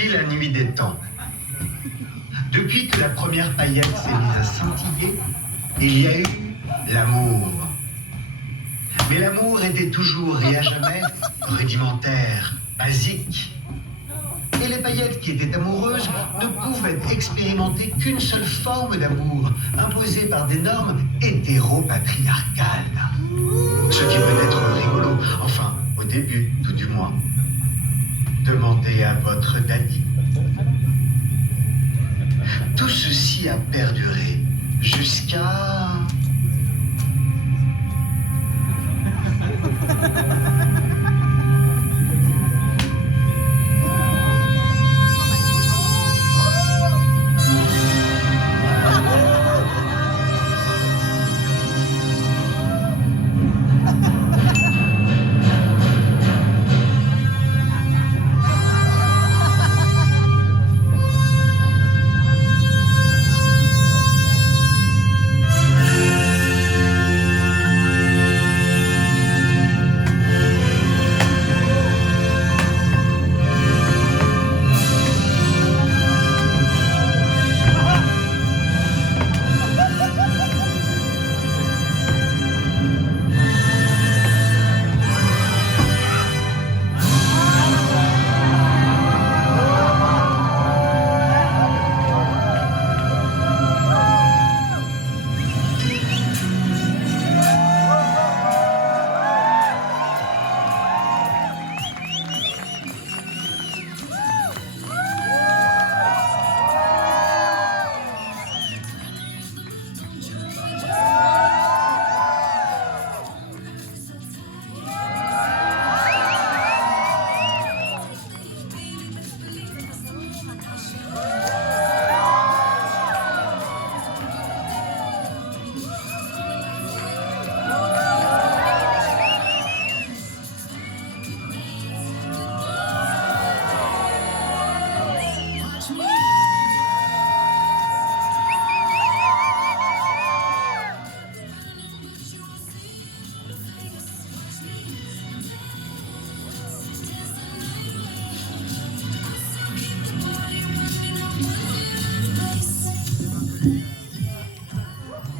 Depuis la nuit des temps, depuis que la première paillette s'est mise à scintiller, il y a eu l'amour. Mais l'amour était toujours et à jamais rudimentaire, basique. Et les paillettes qui étaient amoureuses ne pouvaient expérimenter qu'une seule forme d'amour, imposée par des normes hétéropatriarcales. Ce qui peut être rigolo, enfin, au début, tout du moins. Demandez à votre daddy. Tout ceci a perduré jusqu'à...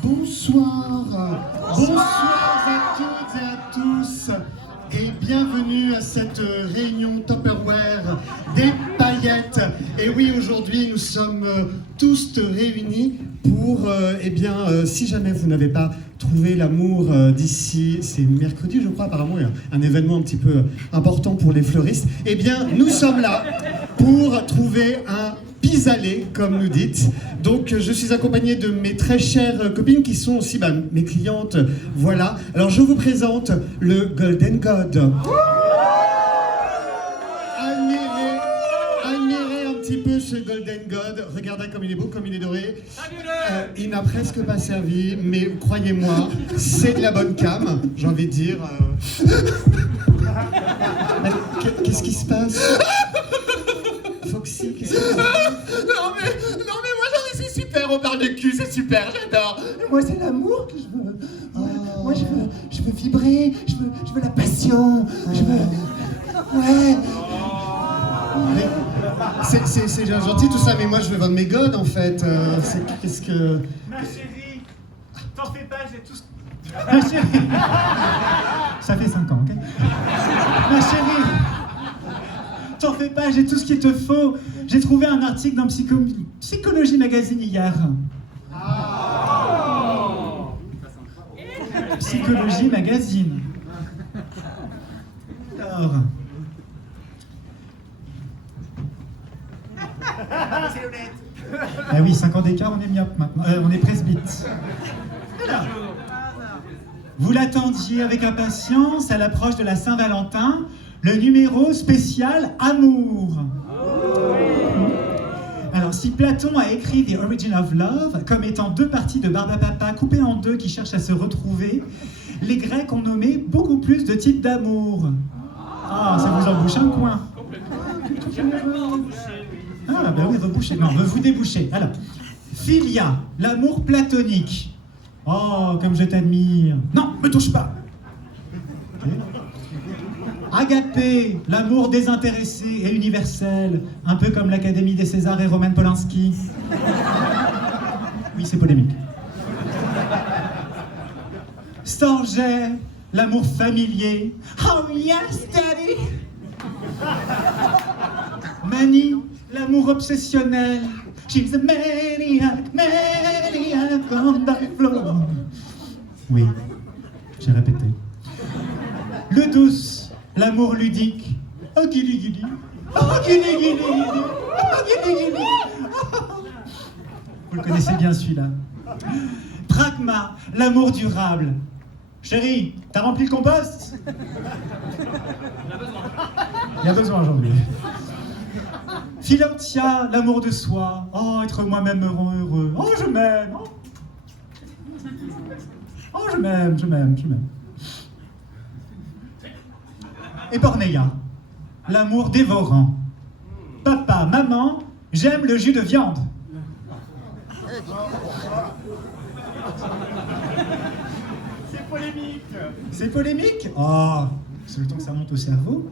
Bonsoir à toutes et à tous et bienvenue à cette réunion Tupperware des paillettes. Et oui, aujourd'hui nous sommes tous réunis pour, si jamais vous n'avez pas trouvé l'amour d'ici, c'est mercredi je crois, apparemment il y a un événement un petit peu important pour les fleuristes, eh bien nous sommes là pour trouver un pis-aller, comme nous dites. Donc je suis accompagné de mes très chères copines qui sont aussi mes clientes. Voilà. Alors je vous présente le Golden God. Admirez un petit peu ce Golden God. Regardez comme il est beau, comme il est doré. Il n'a presque pas servi, mais croyez-moi, c'est de la bonne cam, j'ai envie de dire. Qu'est-ce qui se passe? Foxy, qu'est-ce que Non mais moi j'en suis super, on parle de cul, c'est super, j'adore. Moi c'est l'amour que je veux. Moi je veux vibrer, je veux la passion, je veux... Ouais. C'est gentil tout ça, mais moi je veux vendre mes godes en fait. Qu'est-ce que... Ma chérie, t'en fais pas, j'ai tout ce... Ma chérie, ça fait 5 ans, ok? Ma chérie, t'en fais pas, j'ai tout ce qu'il te faut. J'ai trouvé un article dans Psychologie Magazine hier. Psychologie Magazine. Alors... Ah oui, 5 ans d'écart, on est myope maintenant. On est presbyte. Alors, vous l'attendiez avec impatience à l'approche de la Saint-Valentin, le numéro spécial Amour. Alors, si Platon a écrit The Origin of Love comme étant deux parties de Barbapapa coupées en deux qui cherchent à se retrouver, les Grecs ont nommé beaucoup plus de types d'amour. Ah, ça vous embouche un coin. Ah, ben oui, rebouchez. Non, vous débouchez. Alors, Philia, l'amour platonique. Oh, comme je t'admire. Non, me touche pas. Okay. Agapé, l'amour désintéressé et universel, un peu comme l'Académie des Césars et Roman Polanski. Oui, c'est polémique. Storget, l'amour familier. Oh yes, daddy. Mani, l'amour obsessionnel. She's a maniac, maniac on the floor. Oui, j'ai répété. Le douce, l'amour ludique. Oh guili guili. Oh guili guili. Oh guili guili. Vous le connaissez bien celui-là. Pragma, l'amour durable. Chérie, t'as rempli le compost? Il y a besoin aujourd'hui. Philantia, l'amour de soi. Oh, être moi-même heureux. Oh, je m'aime. Oh, je m'aime. Et Porneia, l'amour dévorant. Papa, maman, j'aime le jus de viande. C'est polémique? Oh, c'est le temps que ça monte au cerveau.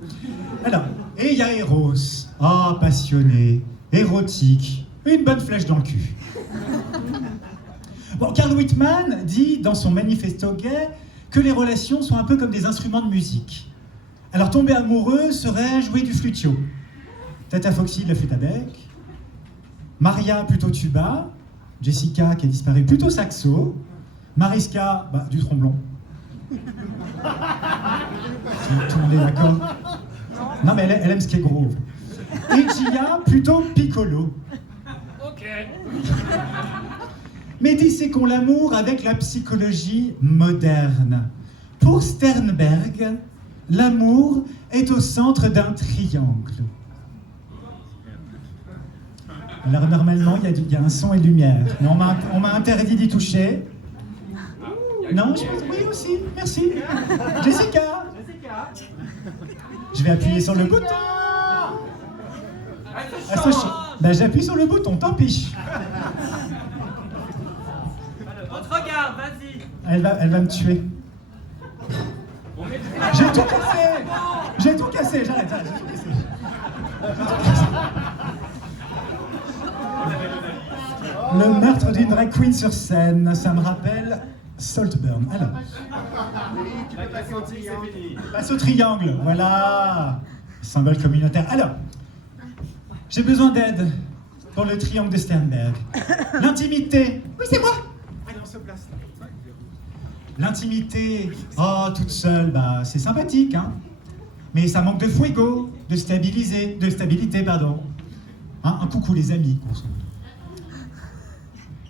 Alors, et il y a Eros. Ah, passionné, érotique, une bonne flèche dans le cul. Bon, Carl Whitman dit dans son manifesto gay que les relations sont un peu comme des instruments de musique. Alors, tomber amoureux serait jouer du flutio. Tata Foxy de la flûte à bec, Maria plutôt tuba, Jessica qui a disparu plutôt saxo, Mariska, du tromblon. Tout le monde est d'accord? Non, mais elle aime ce qui est gros. Et Gia, plutôt piccolo. Ok. Mais dissèquons l'amour avec la psychologie moderne. Pour Sternberg, l'amour est au centre d'un triangle. Alors normalement, il y a un son et lumière, mais on m'a interdit d'y toucher. Non, je pense oui aussi, merci. Jessica. Je vais appuyer sur le bouton. J'appuie sur le bouton, tant pis. On te regarde, vas-y. Elle va me tuer. J'ai tout cassé, j'arrête, j'ai tout cassé. Le meurtre d'une drag queen sur scène, ça me rappelle Saltburn. Alors. Passe au triangle, voilà. Symbole communautaire. Alors, j'ai besoin d'aide pour le triangle de Sternberg. L'intimité. Oui, c'est moi. Allez, on se place. L'intimité, toute seule, c'est sympathique, hein. Mais ça manque de fuego, de stabilité, pardon. Hein, un coucou les amis.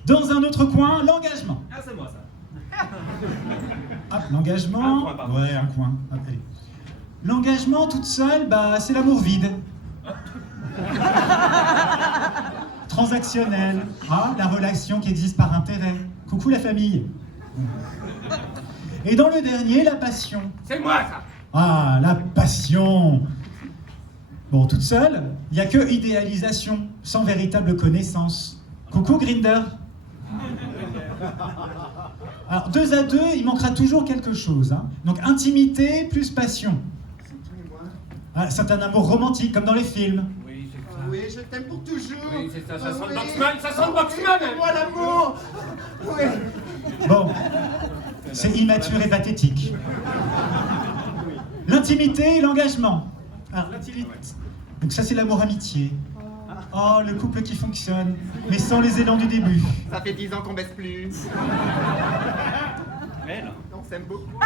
Dans un autre coin, l'engagement. Ah, c'est moi ça. Ah, l'engagement. Un coin, pardon. Ouais, un coin. Allez. L'engagement toute seule, c'est l'amour vide. Transactionnel. Ah, la relation qui existe par intérêt. Coucou la famille. Et dans le dernier, la passion. C'est moi ça. Ah, la passion. Bon, toute seule, il n'y a que idéalisation, sans véritable connaissance. Coucou Grindr. Alors, 2 à 2, il manquera toujours quelque chose. Hein. Donc, intimité plus passion. Ah, c'est un amour romantique, comme dans les films. Oui, c'est ça. Oui, je t'aime pour toujours. Oui, c'est ça, ça sent le Oui. boxman, ça sent le boxman. Moi l'amour. Oui. Bon, c'est immature et pathétique. L'intimité et l'engagement. Alors, l'intimité. Donc ça, c'est l'amour-amitié. Oh, le couple qui fonctionne, mais sans les élans du début. Ça fait 10 ans qu'on baisse plus. Mais non. On s'aime beaucoup.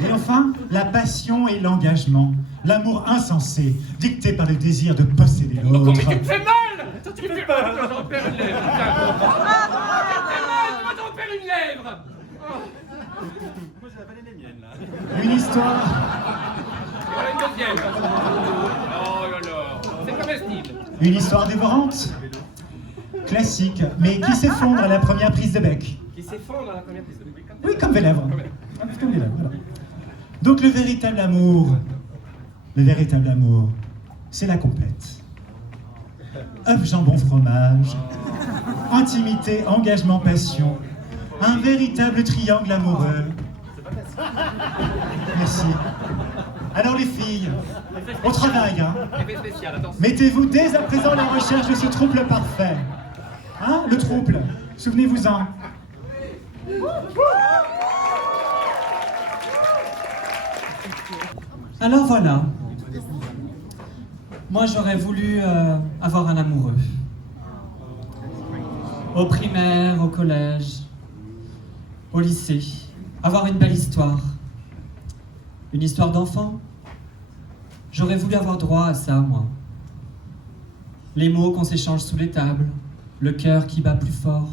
Et enfin, la passion et l'engagement. L'amour insensé, dicté par le désir de posséder Oh, mais l'autre. tu me fais mal. Tu me fais mal quand j'en perds une lèvre. Tu me fais mal quand j'en perds une lèvre. Moi, j'ai avalé les miennes, là. Une histoire, Voilà une deuxième. Oh là là. C'est comestible. une histoire dévorante, classique, mais qui s'effondre à la première prise de bec. Qui s'effondre à la première prise de vue. Oui, comme des lèvres. Comme des lèvres, voilà. Donc le véritable amour, c'est la complète. Œuf, jambon, fromage, intimité, engagement, passion, un véritable triangle amoureux. Merci. Alors les filles, au travail, hein. Effet spécial, attention. Mettez-vous dès à présent à la recherche de ce trouble parfait. Hein, le trouble, souvenez-vous-en. Alors voilà. Moi j'aurais voulu avoir un amoureux. Au primaire, au collège, au lycée. Avoir une belle histoire. Une histoire d'enfant. J'aurais voulu avoir droit à ça, moi. Les mots qu'on s'échange sous les tables, le cœur qui bat plus fort.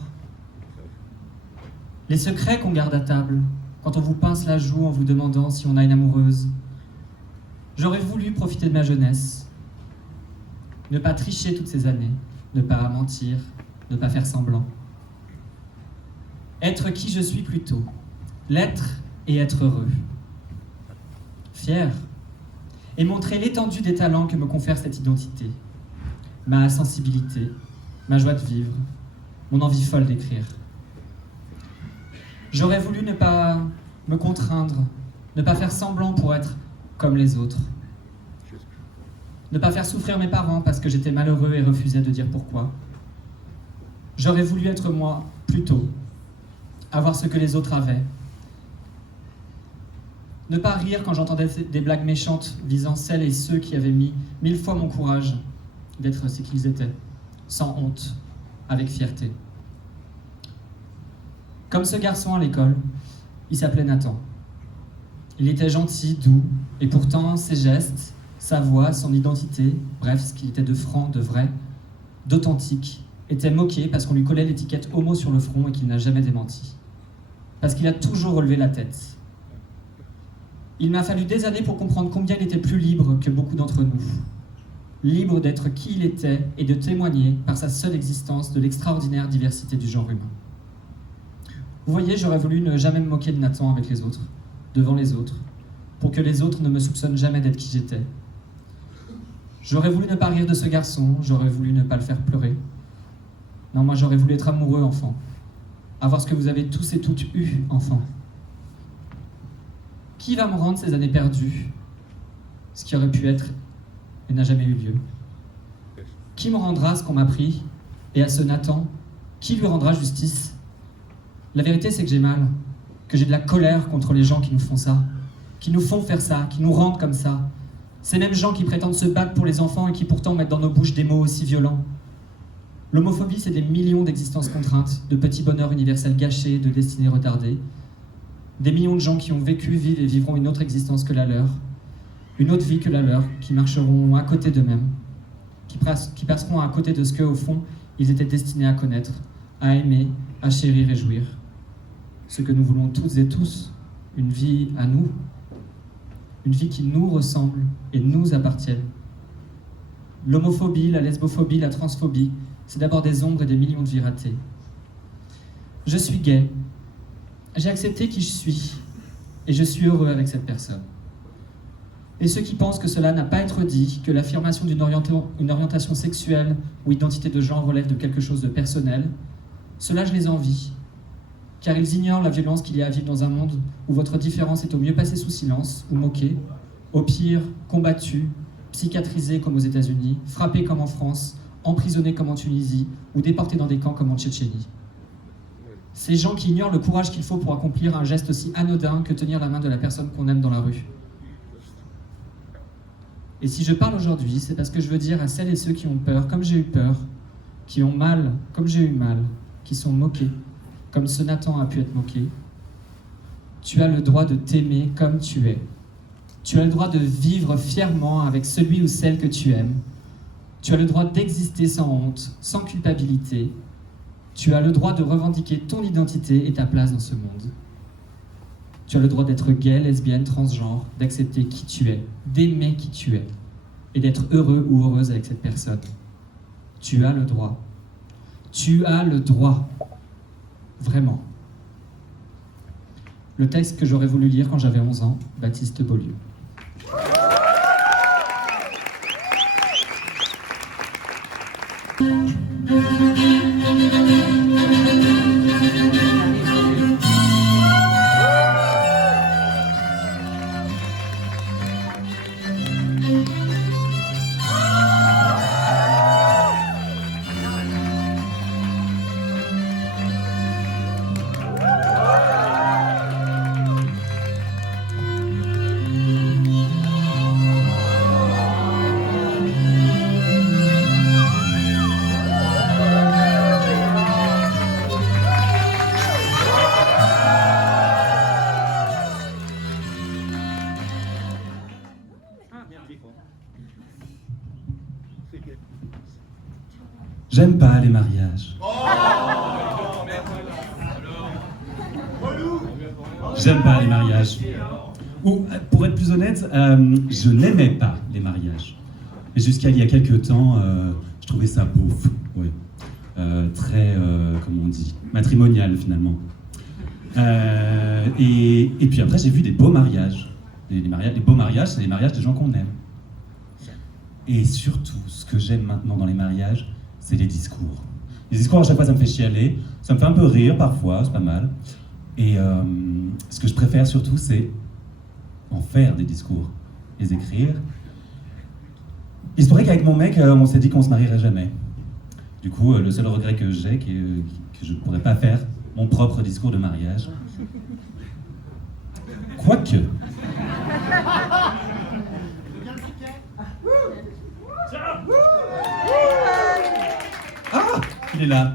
Les secrets qu'on garde à table, quand on vous pince la joue en vous demandant si on a une amoureuse. J'aurais voulu profiter de ma jeunesse. Ne pas tricher toutes ces années, ne pas mentir, ne pas faire semblant. Être qui je suis plutôt. L'être et être heureux. Fier. Et montrer l'étendue des talents que me confère cette identité. Ma sensibilité, ma joie de vivre, mon envie folle d'écrire. J'aurais voulu ne pas me contraindre, ne pas faire semblant pour être comme les autres. Ne pas faire souffrir mes parents parce que j'étais malheureux et refusais de dire pourquoi. J'aurais voulu être moi plutôt, avoir ce que les autres avaient. Ne pas rire quand j'entendais des blagues méchantes visant celles et ceux qui avaient mis 1000 fois mon courage d'être ce qu'ils étaient, sans honte, avec fierté. Comme ce garçon à l'école, il s'appelait Nathan. Il était gentil, doux, et pourtant ses gestes, sa voix, son identité, bref, ce qu'il était de franc, de vrai, d'authentique, étaient moqués parce qu'on lui collait l'étiquette homo sur le front et qu'il n'a jamais démenti. Parce qu'il a toujours relevé la tête. Il m'a fallu des années pour comprendre combien il était plus libre que beaucoup d'entre nous. Libre d'être qui il était et de témoigner par sa seule existence de l'extraordinaire diversité du genre humain. Vous voyez, j'aurais voulu ne jamais me moquer de Nathan avec les autres, devant les autres, pour que les autres ne me soupçonnent jamais d'être qui j'étais. J'aurais voulu ne pas rire de ce garçon, j'aurais voulu ne pas le faire pleurer. Non, moi j'aurais voulu être amoureux, enfant. Avoir ce que vous avez tous et toutes eu, enfant. Qui va me rendre ces années perdues, ce qui aurait pu être et n'a jamais eu lieu? Qui me rendra ce qu'on m'a pris? Et à ce Nathan, qui lui rendra justice? La vérité, c'est que j'ai mal, que j'ai de la colère contre les gens qui nous font ça, qui nous font faire ça, qui nous rendent comme ça. Ces mêmes gens qui prétendent se battre pour les enfants et qui pourtant mettent dans nos bouches des mots aussi violents. L'homophobie, c'est des millions d'existences contraintes, de petits bonheurs universels gâchés, de destinées retardées. Des millions de gens qui ont vécu, vivent et vivront une autre existence que la leur, une autre vie que la leur, qui marcheront à côté d'eux-mêmes, qui passeront à côté de ce qu'au fond, ils étaient destinés à connaître, à aimer, à chérir et jouir. Ce que nous voulons toutes et tous, une vie à nous, une vie qui nous ressemble et nous appartienne. L'homophobie, la lesbophobie, la transphobie, c'est d'abord des ombres et des millions de vies ratées. Je suis gay. J'ai accepté qui je suis, et je suis heureux avec cette personne. Et ceux qui pensent que cela n'a pas à être dit, que l'affirmation d'une orientation sexuelle ou identité de genre relève de quelque chose de personnel, cela je les envie, car ils ignorent la violence qu'il y a à vivre dans un monde où votre différence est au mieux passée sous silence ou moquée, au pire combattue, psychiatrisée comme aux États-Unis, frappée comme en France, emprisonnée comme en Tunisie ou déportée dans des camps comme en Tchétchénie. Ces gens qui ignorent le courage qu'il faut pour accomplir un geste aussi anodin que tenir la main de la personne qu'on aime dans la rue. Et si je parle aujourd'hui, c'est parce que je veux dire à celles et ceux qui ont peur, comme j'ai eu peur, qui ont mal, comme j'ai eu mal, qui sont moqués, comme ce Nathan a pu être moqué, tu as le droit de t'aimer comme tu es. Tu as le droit de vivre fièrement avec celui ou celle que tu aimes. Tu as le droit d'exister sans honte, sans culpabilité. Tu as le droit de revendiquer ton identité et ta place dans ce monde. Tu as le droit d'être gay, lesbienne, transgenre, d'accepter qui tu es, d'aimer qui tu es, et d'être heureux ou heureuse avec cette personne. Tu as le droit. Tu as le droit. Vraiment. Le texte que j'aurais voulu lire quand j'avais 11 ans, Baptiste Beaulieu. J'aime pas les mariages. J'aime pas les mariages. Ou, pour être plus honnête, je n'aimais pas les mariages. Mais jusqu'à il y a quelques temps, je trouvais ça beauf. Ouais. Très, comment on dit, matrimonial finalement. Et puis après, j'ai vu des beaux mariages. Les beaux mariages, c'est les mariages des gens qu'on aime. Et surtout, ce que j'aime maintenant dans les mariages, c'est les discours. Les discours, à chaque fois, ça me fait chialer, ça me fait un peu rire parfois, c'est pas mal. Et ce que je préfère surtout, c'est en faire des discours, les écrire. Il se pourrait qu'avec mon mec, on s'est dit qu'on se marierait jamais. Du coup, le seul regret que j'ai, que je ne pourrais pas faire mon propre discours de mariage. Quoique. Ah, il est là.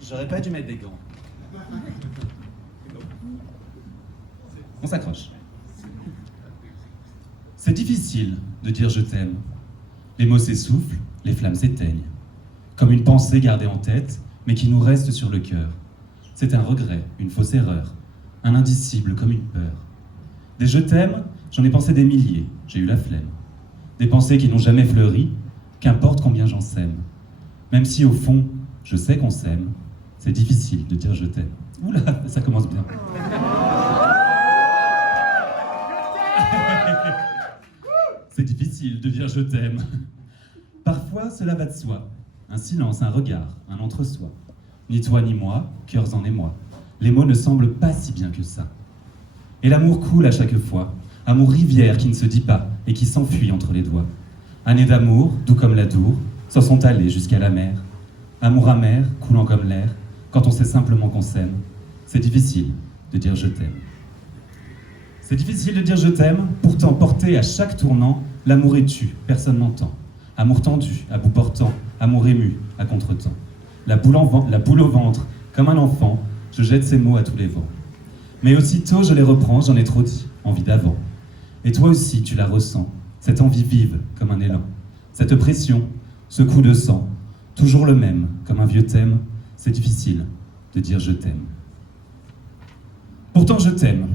J'aurais pas dû mettre des gants. On s'accroche. C'est difficile de dire je t'aime. Les mots s'essoufflent, les flammes s'éteignent. Comme une pensée gardée en tête, mais qui nous reste sur le cœur. C'est un regret, une fausse erreur, un indicible comme une peur. Des je t'aime, j'en ai pensé des milliers, j'ai eu la flemme. Des pensées qui n'ont jamais fleuri, qu'importe combien j'en sème. Même si au fond, je sais qu'on s'aime, c'est difficile de dire je t'aime. Oula, ça commence bien. C'est difficile de dire je t'aime. Parfois, cela va de soi. Un silence, un regard, un entre-soi. Ni toi ni moi, cœurs en émoi. Les mots ne semblent pas si bien que ça. Et l'amour coule à chaque fois. Amour rivière qui ne se dit pas et qui s'enfuit entre les doigts. Années d'amour, doux comme l'Adour, s'en sont allées jusqu'à la mer. Amour amer, coulant comme l'air, quand on sait simplement qu'on s'aime. C'est difficile de dire je t'aime. C'est difficile de dire je t'aime, pourtant porté à chaque tournant, l'amour est tu, personne n'entend. Amour tendu, à bout portant, amour ému, à contre-temps. La boule au ventre, comme un enfant, je jette ces mots à tous les vents. Mais aussitôt je les reprends, j'en ai trop dit, envie d'avant. Et toi aussi tu la ressens, cette envie vive comme un élan. Cette pression, ce coup de sang, toujours le même, comme un vieux thème, c'est difficile de dire je t'aime. Pourtant je t'aime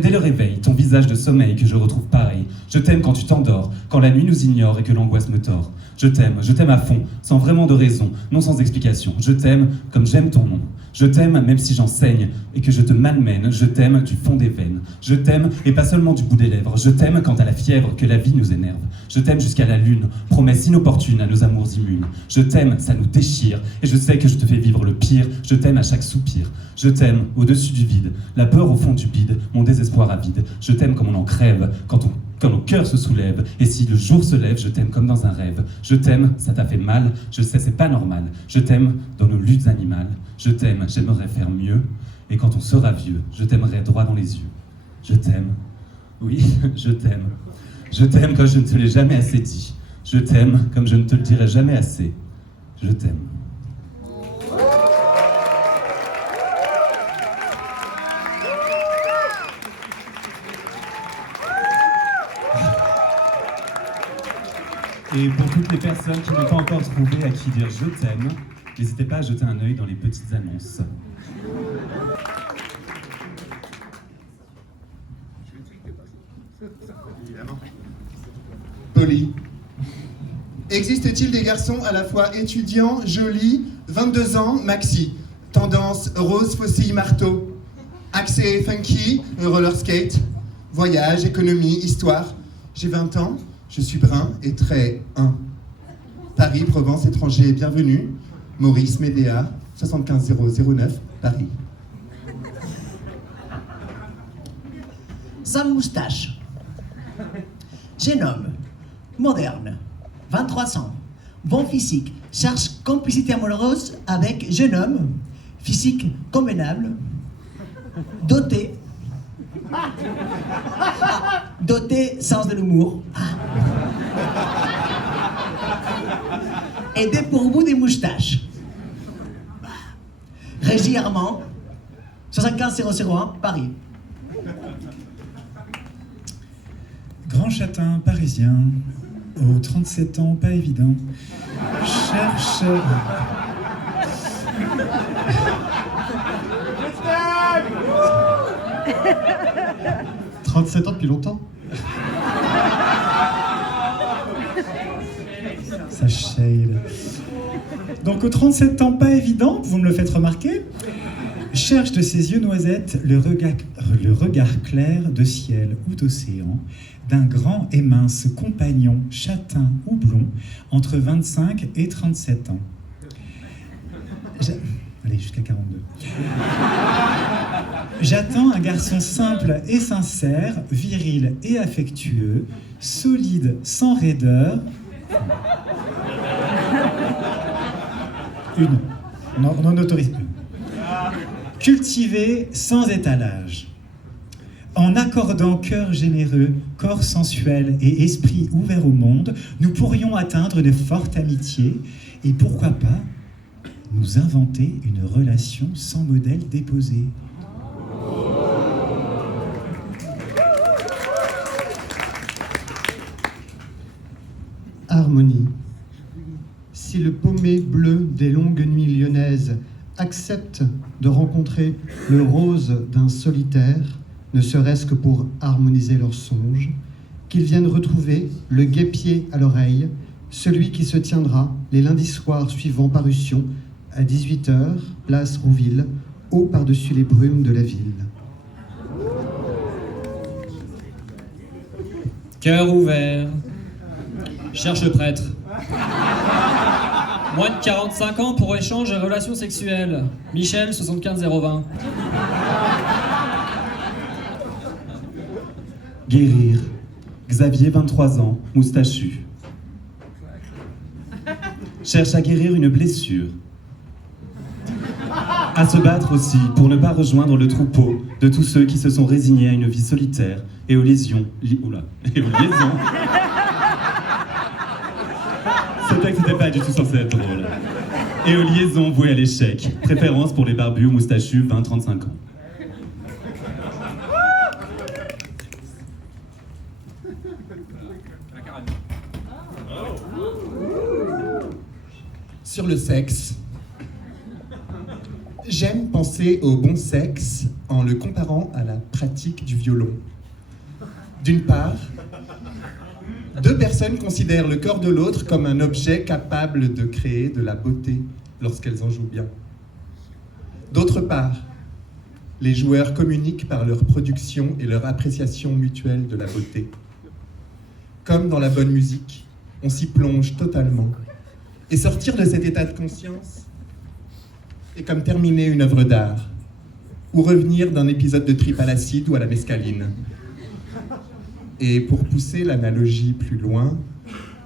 dès le réveil, ton visage de sommeil que je retrouve pareil. Je t'aime quand tu t'endors, quand la nuit nous ignore et que l'angoisse me tord. Je t'aime à fond, sans vraiment de raison, non sans explication. Je t'aime comme j'aime ton nom. Je t'aime même si j'enseigne et que je te malmène. Je t'aime du fond des veines. Je t'aime et pas seulement du bout des lèvres. Je t'aime quand à la fièvre que la vie nous énerve. Je t'aime jusqu'à la lune, promesse inopportune à nos amours immunes. Je t'aime, ça nous déchire et je sais que je te fais vivre le pire. Je t'aime à chaque soupir. Je t'aime au-dessus du vide, la peur au fond du bide, mon désespoir avide. Je t'aime comme on en crève, quand nos cœurs se soulèvent. Et si le jour se lève, je t'aime comme dans un rêve. Je t'aime, ça t'a fait mal, je sais c'est pas normal. Je t'aime dans nos luttes animales. Je t'aime, j'aimerais faire mieux. Et quand on sera vieux, je t'aimerai droit dans les yeux. Je t'aime, oui, je t'aime. Je t'aime comme je ne te l'ai jamais assez dit. Je t'aime comme je ne te le dirai jamais assez. Je t'aime. Et pour toutes les personnes qui n'ont pas encore trouvé à qui dire je t'aime, n'hésitez pas à jeter un œil dans les petites annonces. Poli. Existe-t-il des garçons à la fois étudiants, jolis, 22 ans, maxi, tendance rose, faucille, marteau, accès funky, roller skate, voyage, économie, histoire. J'ai 20 ans, je suis brun et très 1. Paris, Provence, étranger, bienvenue. Maurice, Médéa, 75009, Paris. Sans moustache. Jeune homme, moderne, 23 ans, bon physique, cherche complicité amoureuse avec jeune homme, physique convenable, doté, sens de l'humour, et dépourvu des moustaches. Régie Armand, 75001, Paris. Grand châtain parisien, Aux 37 ans, pas évident. Cherche... 37 ans depuis longtemps. Ça shade. Donc aux 37 ans, pas évident, vous me le faites remarquer. Cherche de ses yeux noisettes le regard clair de ciel ou d'océan d'un grand et mince compagnon châtain ou blond entre 25 et 37 ans. Allez, jusqu'à 42. J'attends un garçon simple et sincère, viril et affectueux, solide sans raideur. Une. On en autorise une. Cultivé sans étalage. En accordant cœur généreux, corps sensuel et esprit ouvert au monde, nous pourrions atteindre de fortes amitiés et pourquoi pas nous inventer une relation sans modèle déposé. Harmonie. Si le paumé bleu des longues nuits lyonnaises accepte de rencontrer le rose d'un solitaire, ne serait-ce que pour harmoniser leurs songes, qu'ils viennent retrouver le guêpier à l'oreille, celui qui se tiendra les lundis soirs suivant parution à 18h, place Rouville, haut par-dessus les brumes de la ville. Cœur ouvert. Cherche le prêtre. Moins de 45 ans pour échange et relations sexuelles. Michel, 75020. Guérir. Xavier, 23 ans, moustachu. Cherche à guérir une blessure. À se battre aussi pour ne pas rejoindre le troupeau de tous ceux qui se sont résignés à une vie solitaire et aux liaisons. Et aux liaisons. Ce texte n'était pas du tout censé être drôle. Et aux liaisons vouées à l'échec. Préférence pour les barbus ou moustachus 20-35 ans. Sur le sexe. J'aime penser au bon sexe en le comparant à la pratique du violon. D'une part, deux personnes considèrent le corps de l'autre comme un objet capable de créer de la beauté lorsqu'elles en jouent bien. D'autre part, les joueurs communiquent par leur production et leur appréciation mutuelle de la beauté. Comme dans la bonne musique, on s'y plonge totalement. Et sortir de cet état de conscience est comme terminer une œuvre d'art, ou revenir d'un épisode de trip à l'acide ou à la mescaline. Et pour pousser l'analogie plus loin,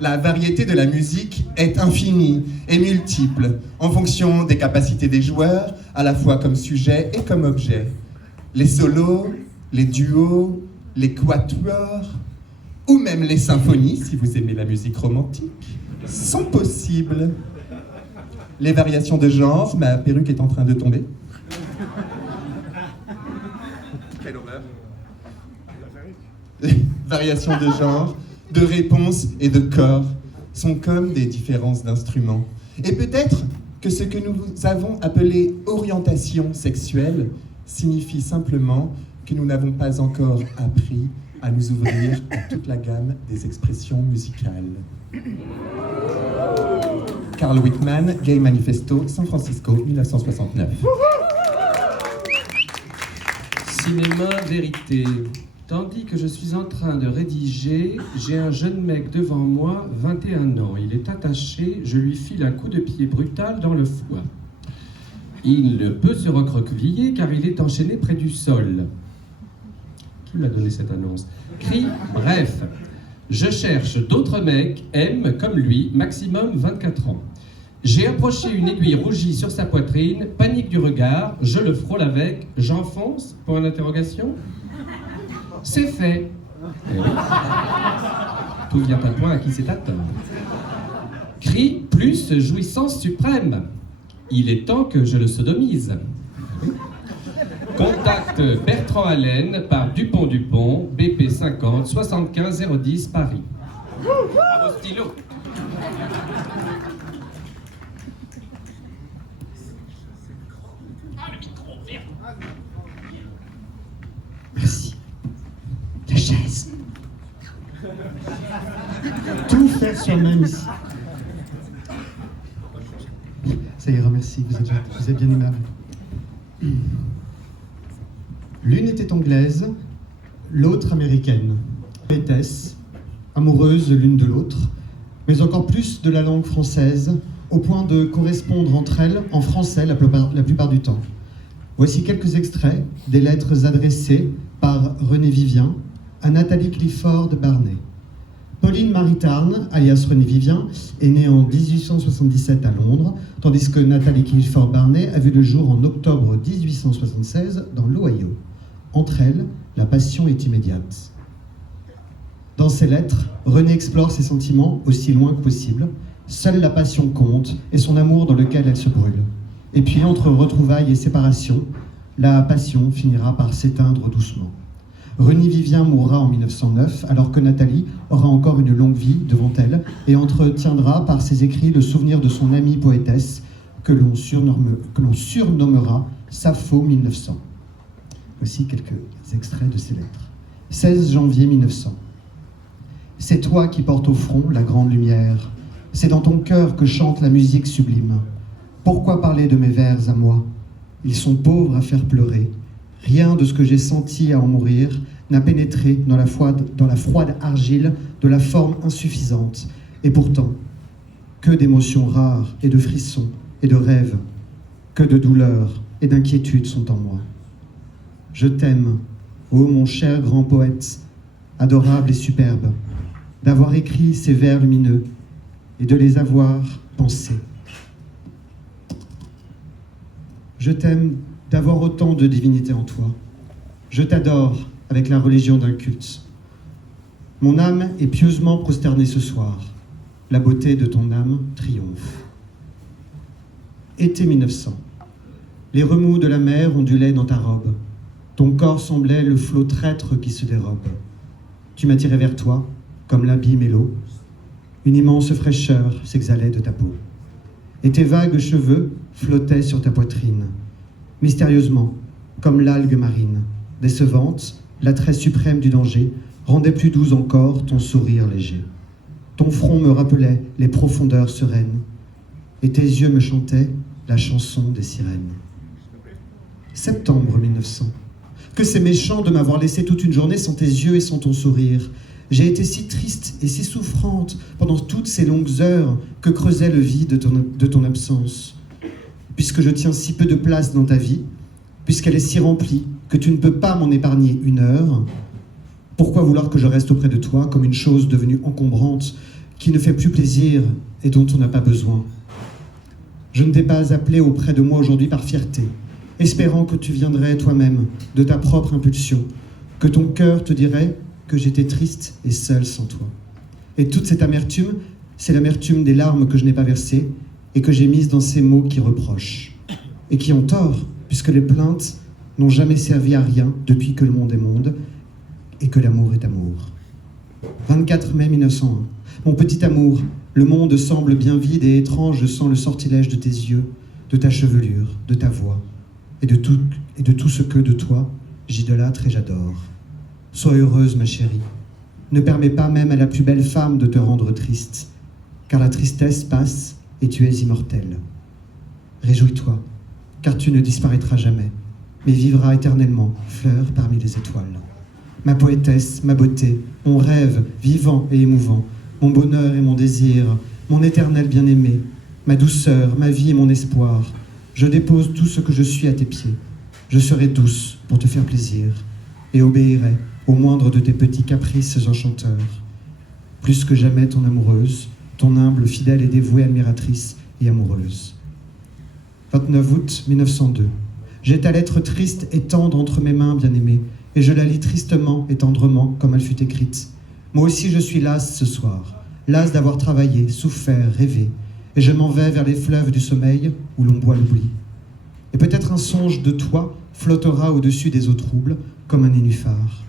la variété de la musique est infinie et multiple, en fonction des capacités des joueurs, à la fois comme sujet et comme objet. Les solos, les duos, les quatuors, ou même les symphonies, si vous aimez la musique romantique, sont possibles. Les variations de genre, ma perruque est en train de tomber. Quelle horreur. Les variations de genre, de réponse et de corps sont comme des différences d'instruments. Et peut-être que ce que nous avons appelé orientation sexuelle signifie simplement que nous n'avons pas encore appris à nous ouvrir à toute la gamme des expressions musicales. Carl Whitman, Gay Manifesto, San Francisco, 1969. Cinéma vérité. Tandis que je suis en train de rédiger, j'ai un jeune mec devant moi, 21 ans. Il est attaché, je lui file un coup de pied brutal dans le foie. Il ne peut se recroqueviller car il est enchaîné près du sol. Qui m'a donné cette annonce? Crie, bref. Je cherche d'autres mecs, M comme lui, maximum 24 ans. J'ai approché une aiguille rougie sur sa poitrine, panique du regard, je le frôle avec, j'enfonce, point d'interrogation. C'est fait. Eh oui. Tout vient à point à qui c'est attendre. Cri plus jouissance suprême. Il est temps que je le sodomise. Contact Bertrand Allen par Dupont-Dupont, BP 50 75 010 Paris. À vos stylos. Merci. La chaise. Tout faire soi-même ici. Ça ira, merci, vous êtes bien aimable. L'une était anglaise, l'autre américaine. Poétesse, amoureuses l'une de l'autre, mais encore plus de la langue française, au point de correspondre entre elles en français la plupart du temps. Voici quelques extraits des lettres adressées par René Vivien à Nathalie Clifford Barnet. Pauline Marie Tarn, alias René Vivien, est née en 1877 à Londres, tandis que Nathalie Clifford Barnet a vu le jour en octobre 1876 dans l'Ohio. Entre elles, la passion est immédiate. Dans ses lettres, René explore ses sentiments aussi loin que possible. Seule la passion compte et son amour dans lequel elle se brûle. Et puis, entre retrouvailles et séparation, la passion finira par s'éteindre doucement. René Vivien mourra en 1909, alors que Nathalie aura encore une longue vie devant elle et entretiendra par ses écrits le souvenir de son amie poétesse que l'on surnommera Sappho 1900. Voici quelques extraits de ses lettres. 16 janvier 1900. C'est toi qui portes au front la grande lumière. C'est dans ton cœur que chante la musique sublime. Pourquoi parler de mes vers à moi? Ils sont pauvres à faire pleurer. Rien de ce que j'ai senti à en mourir n'a pénétré dans la froide argile de la forme insuffisante. Et pourtant, que d'émotions rares et de frissons et de rêves, que de douleurs et d'inquiétudes sont en moi. Je t'aime, ô mon cher grand poète, adorable et superbe, d'avoir écrit ces vers lumineux et de les avoir pensés. Je t'aime d'avoir autant de divinité en toi. Je t'adore avec la religion d'un culte. Mon âme est pieusement prosternée ce soir. La beauté de ton âme triomphe. Été 1900. Les remous de la mer ondulaient dans ta robe. Ton corps semblait le flot traître qui se dérobe. Tu m'attirais vers toi, comme l'abîme et l'eau. Une immense fraîcheur s'exhalait de ta peau. Et tes vagues cheveux flottaient sur ta poitrine. Mystérieusement, comme l'algue marine, décevante, l'attrait suprême du danger rendait plus doux encore ton sourire léger. Ton front me rappelait les profondeurs sereines, et tes yeux me chantaient la chanson des sirènes. Septembre 1900. Que c'est méchant de m'avoir laissé toute une journée sans tes yeux et sans ton sourire. J'ai été si triste et si souffrante pendant toutes ces longues heures que creusait le vide de ton absence. Puisque je tiens si peu de place dans ta vie, puisqu'elle est si remplie que tu ne peux pas m'en épargner une heure, pourquoi vouloir que je reste auprès de toi comme une chose devenue encombrante, qui ne fait plus plaisir et dont on n'a pas besoin? Je ne t'ai pas appelé auprès de moi aujourd'hui par fierté, espérant que tu viendrais toi-même de ta propre impulsion, que ton cœur te dirait que j'étais triste et seul sans toi. Et toute cette amertume, c'est l'amertume des larmes que je n'ai pas versées et que j'ai mises dans ces mots qui reprochent, et qui ont tort, puisque les plaintes n'ont jamais servi à rien depuis que le monde est monde et que l'amour est amour. 24 mai 1901. Mon petit amour, le monde semble bien vide et étrange sans le sortilège de tes yeux, de ta chevelure, de ta voix, et de tout ce que de toi j'idolâtre et j'adore. Sois heureuse, ma chérie. Ne permets pas même à la plus belle femme de te rendre triste, car la tristesse passe et tu es immortelle. Réjouis-toi, car tu ne disparaîtras jamais, mais vivras éternellement, fleur parmi les étoiles. Ma poétesse, ma beauté, mon rêve vivant et émouvant, mon bonheur et mon désir, mon éternel bien-aimé, ma douceur, ma vie et mon espoir, je dépose tout ce que je suis à tes pieds. Je serai douce pour te faire plaisir et obéirai au moindre de tes petits caprices enchanteurs. Plus que jamais ton amoureuse, ton humble, fidèle et dévouée admiratrice et amoureuse. 29 août 1902. J'ai ta lettre triste et tendre entre mes mains, bien-aimée, et je la lis tristement et tendrement comme elle fut écrite. Moi aussi je suis lasse ce soir, lasse d'avoir travaillé, souffert, rêvé, et je m'en vais vers les fleuves du sommeil où l'on boit l'oubli. Et peut-être un songe de toi flottera au-dessus des eaux troubles comme un nénuphar.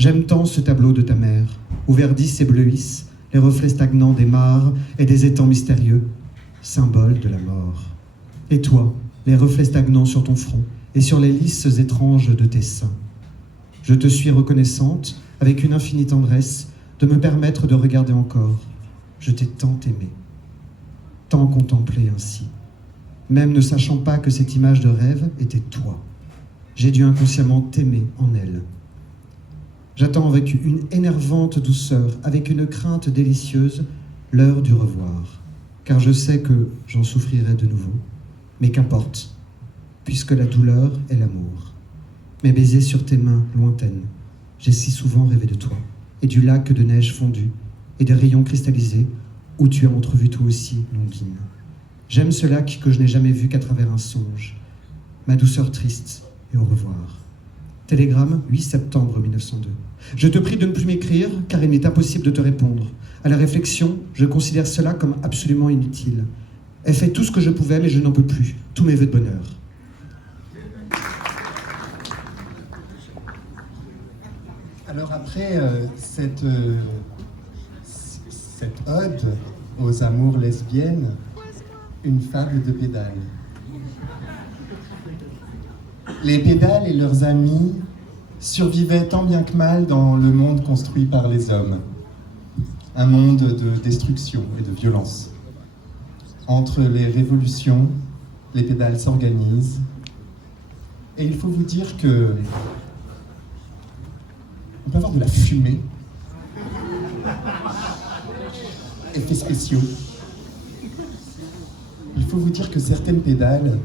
J'aime tant ce tableau de ta mer, où verdissent et bleuissent les reflets stagnants des mares et des étangs mystérieux, symbole de la mort. Et toi, les reflets stagnants sur ton front et sur les lisses étranges de tes seins. Je te suis reconnaissante, avec une infinie tendresse, de me permettre de regarder encore. Je t'ai tant aimé, tant contemplé ainsi, même ne sachant pas que cette image de rêve était toi. J'ai dû inconsciemment t'aimer en elle. J'attends avec une énervante douceur, avec une crainte délicieuse, l'heure du revoir, car je sais que j'en souffrirai de nouveau. Mais qu'importe, puisque la douleur est l'amour. Mes baisers sur tes mains lointaines, j'ai si souvent rêvé de toi, et du lac de neige fondue, et des rayons cristallisés, où tu as entrevu toi aussi, Londine. J'aime ce lac que je n'ai jamais vu qu'à travers un songe. Ma douceur triste, et au revoir. Télégramme, 8 septembre 1902. Je te prie de ne plus m'écrire, car il m'est impossible de te répondre. À la réflexion, je considère cela comme absolument inutile. Ai fait tout ce que je pouvais, mais je n'en peux plus. Tous mes vœux de bonheur. Alors après cette ode aux amours lesbiennes, une fable de Pédale. Les Pédales et leurs amis survivaient tant bien que mal dans le monde construit par les hommes. Un monde de destruction et de violence. Entre les révolutions, les Pédales s'organisent. Et il faut vous dire que on peut avoir de la fumée, effets spéciaux. Il faut vous dire que certaines Pédales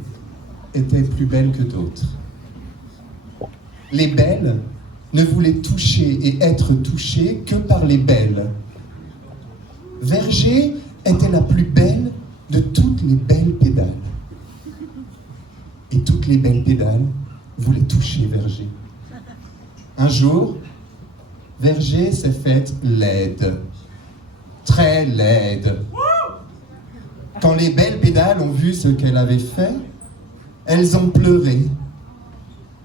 étaient plus belles que d'autres. Les belles ne voulaient toucher et être touchées que par les belles. Verger était la plus belle de toutes les belles Pédales. Et toutes les belles Pédales voulaient toucher Verger. Un jour, Verger s'est faite laide. Très laide. Quand les belles Pédales ont vu ce qu'elle avait fait, elles ont pleuré.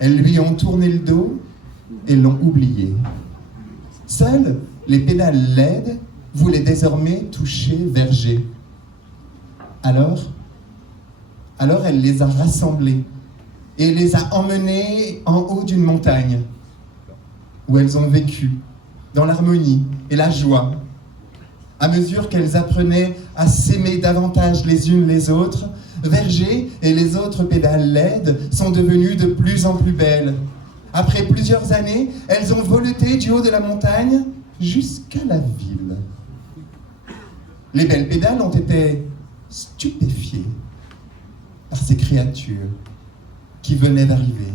Elles lui ont tourné le dos et l'ont oublié. Seules les Pédales laides voulaient désormais toucher Verger. Alors elle les a rassemblées et les a emmenées en haut d'une montagne où elles ont vécu dans l'harmonie et la joie. À mesure qu'elles apprenaient à s'aimer davantage les unes les autres, Verger et les autres Pédales laides sont devenues de plus en plus belles. Après plusieurs années, elles ont voleté du haut de la montagne jusqu'à la ville. Les belles Pédales ont été stupéfiées par ces créatures qui venaient d'arriver.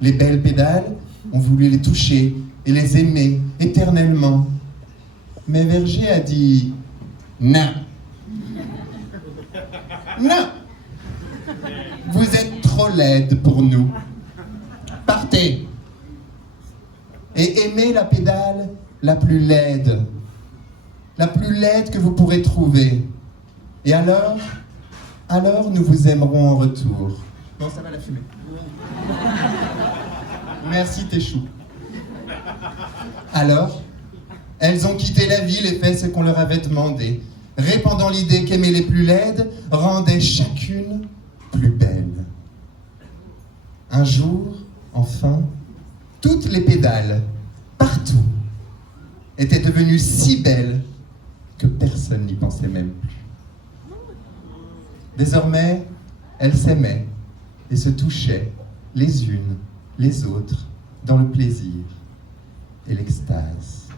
Les belles Pédales ont voulu les toucher et les aimer éternellement. Mais Verger a dit « Non. Non. Vous êtes trop laide pour nous. Partez. Et aimez la Pédale la plus laide que vous pourrez trouver. Et alors nous vous aimerons en retour. » Bon, ça va la fumer. Merci Téchou. Alors, elles ont quitté la ville et fait ce qu'on leur avait demandé, répandant l'idée qu'aimer les plus laides rendait chacune plus belle. Un jour, enfin, toutes les Pédales, partout, étaient devenues si belles que personne n'y pensait même plus. Désormais, elles s'aimaient et se touchaient les unes les autres dans le plaisir et l'extase.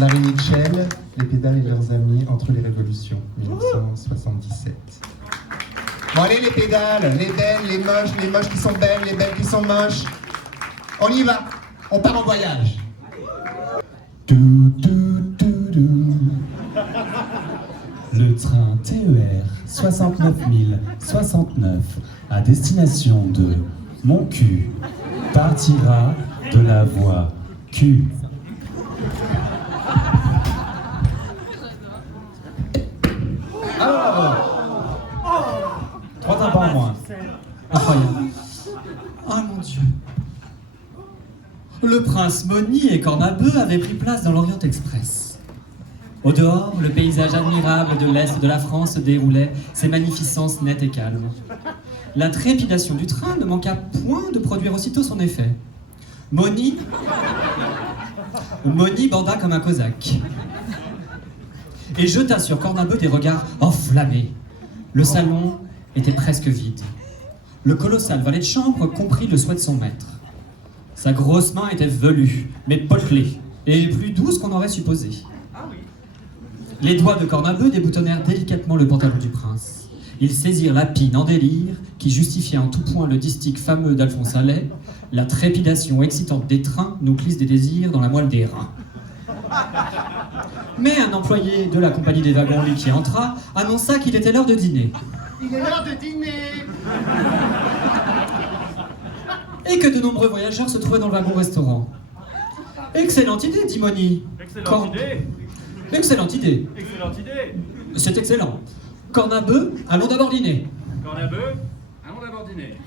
Larry Mitchell, Les Pédales et leurs amis entre les révolutions, 1977. Bon allez les Pédales, les belles, les moches qui sont belles, les belles qui sont moches. On y va, on part en voyage. Le train TER 69069 à destination de Mon cul partira de la voie Q. incroyable. Oh mon Dieu. Le prince Moni et Cornabeu avaient pris place dans l'Orient Express. Au dehors, le paysage admirable de l'Est de la France se déroulait, ses magnificences nettes et calmes. La trépidation du train ne manqua point de produire aussitôt son effet. Moni banda comme un cosaque et jeta sur Cornabeu des regards enflammés. Le salon était presque vide. Le colossal valet de chambre comprit le souhait de son maître. Sa grosse main était velue, mais potelée, et plus douce qu'on aurait supposé. Les doigts de Cornabeu déboutonnèrent délicatement le pantalon du prince. Ils saisirent la pine en délire, qui justifiait en tout point le distique fameux d'Alphonse Allais: la trépidation excitante des trains nous glisse des désirs dans la moelle des reins. Mais un employé de la compagnie des wagons qui entra annonça qu'il était l'heure de dîner. Il est l'heure de dîner. Et que de nombreux voyageurs se trouvaient dans le wagon-restaurant. Excellente idée, dit Moni. Excellente idée. Excellente idée. Excellente idée. C'est excellent. Cornabeu, allons d'abord dîner. Cornabeu, allons d'abord dîner.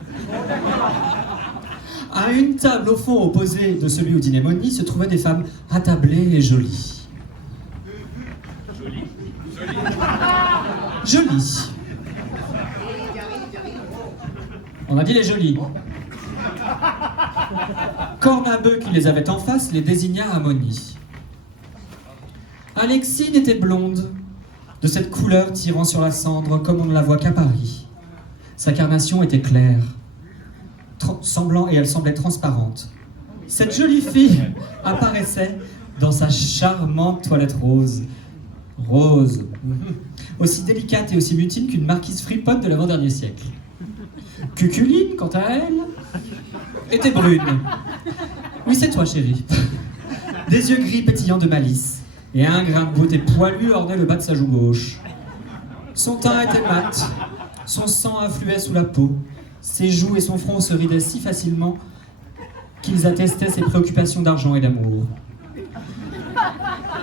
À une table au fond opposée de celui où dînait Moni se trouvaient des femmes attablées et jolies. Jolies. On a dit les jolies. Cornabeu, qui les avait en face, les désigna à Moni. Alexine était blonde, de cette couleur tirant sur la cendre comme on ne la voit qu'à Paris. Sa carnation était claire, et elle semblait transparente. Cette jolie fille apparaissait dans sa charmante toilette rose. Rose, aussi délicate et aussi mutine qu'une marquise friponne de l'avant-dernier siècle. Cuculine, quant à elle, était brune. Oui, c'est toi, chérie. Des yeux gris pétillants de malice, et un grain de beauté poilu ornait le bas de sa joue gauche. Son teint était mat, son sang affluait sous la peau, ses joues et son front se ridaient si facilement qu'ils attestaient ses préoccupations d'argent et d'amour.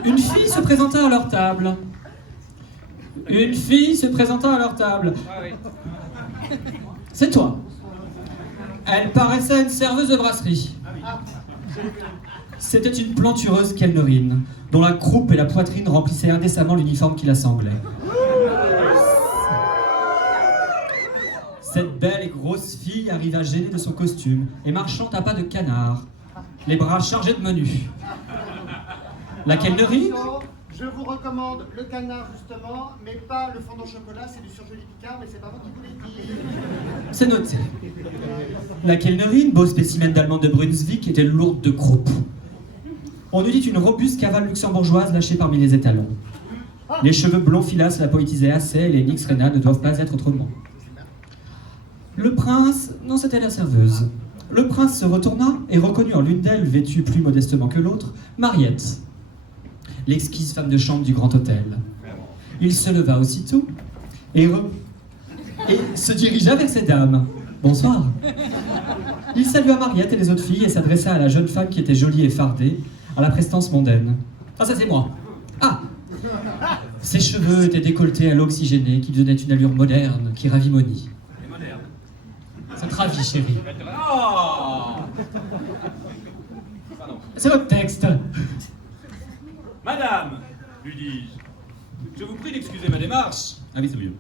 Une fille se présenta à leur table. Une fille se présenta à leur table. C'est toi. Elle paraissait une serveuse de brasserie. C'était une plantureuse kelnerine, dont la croupe et la poitrine remplissaient indécemment l'uniforme qui la sanglait. Cette belle et grosse fille arriva gênée de son costume et marchant à pas de canard, les bras chargés de menus. La kelnerine? Je vous recommande le canard justement, mais pas le fondant au chocolat, c'est du surgelé Picard, mais c'est pas moi qui vous l'ai dit. C'est noté. La kelnerine, beau spécimen d'allemande de Brunswick, était lourde de croupe. On eût dit une robuste cavale luxembourgeoise lâchée parmi les étalons. Les cheveux blonds filasses la poétisaient assez, et les Nix Rena ne doivent pas être autrement. Le prince, non, c'était la serveuse. Le prince se retourna et reconnut en l'une d'elles, vêtue plus modestement que l'autre, Mariette, l'exquise femme de chambre du grand hôtel. Il se leva aussitôt et se dirigea vers ces dames. Bonsoir. Il salua Mariette et les autres filles et s'adressa à la jeune femme qui était jolie et fardée, à la prestance mondaine. Ah, ça c'est moi. Ah. Ses cheveux étaient décolletés à l'oxygéné qui donnaient une allure moderne qui ravit Moni. Ça te ravit, chérie. C'est votre texte. Madame, lui dis-je, je vous prie d'excuser ma démarche. Ah oui, c'est mieux.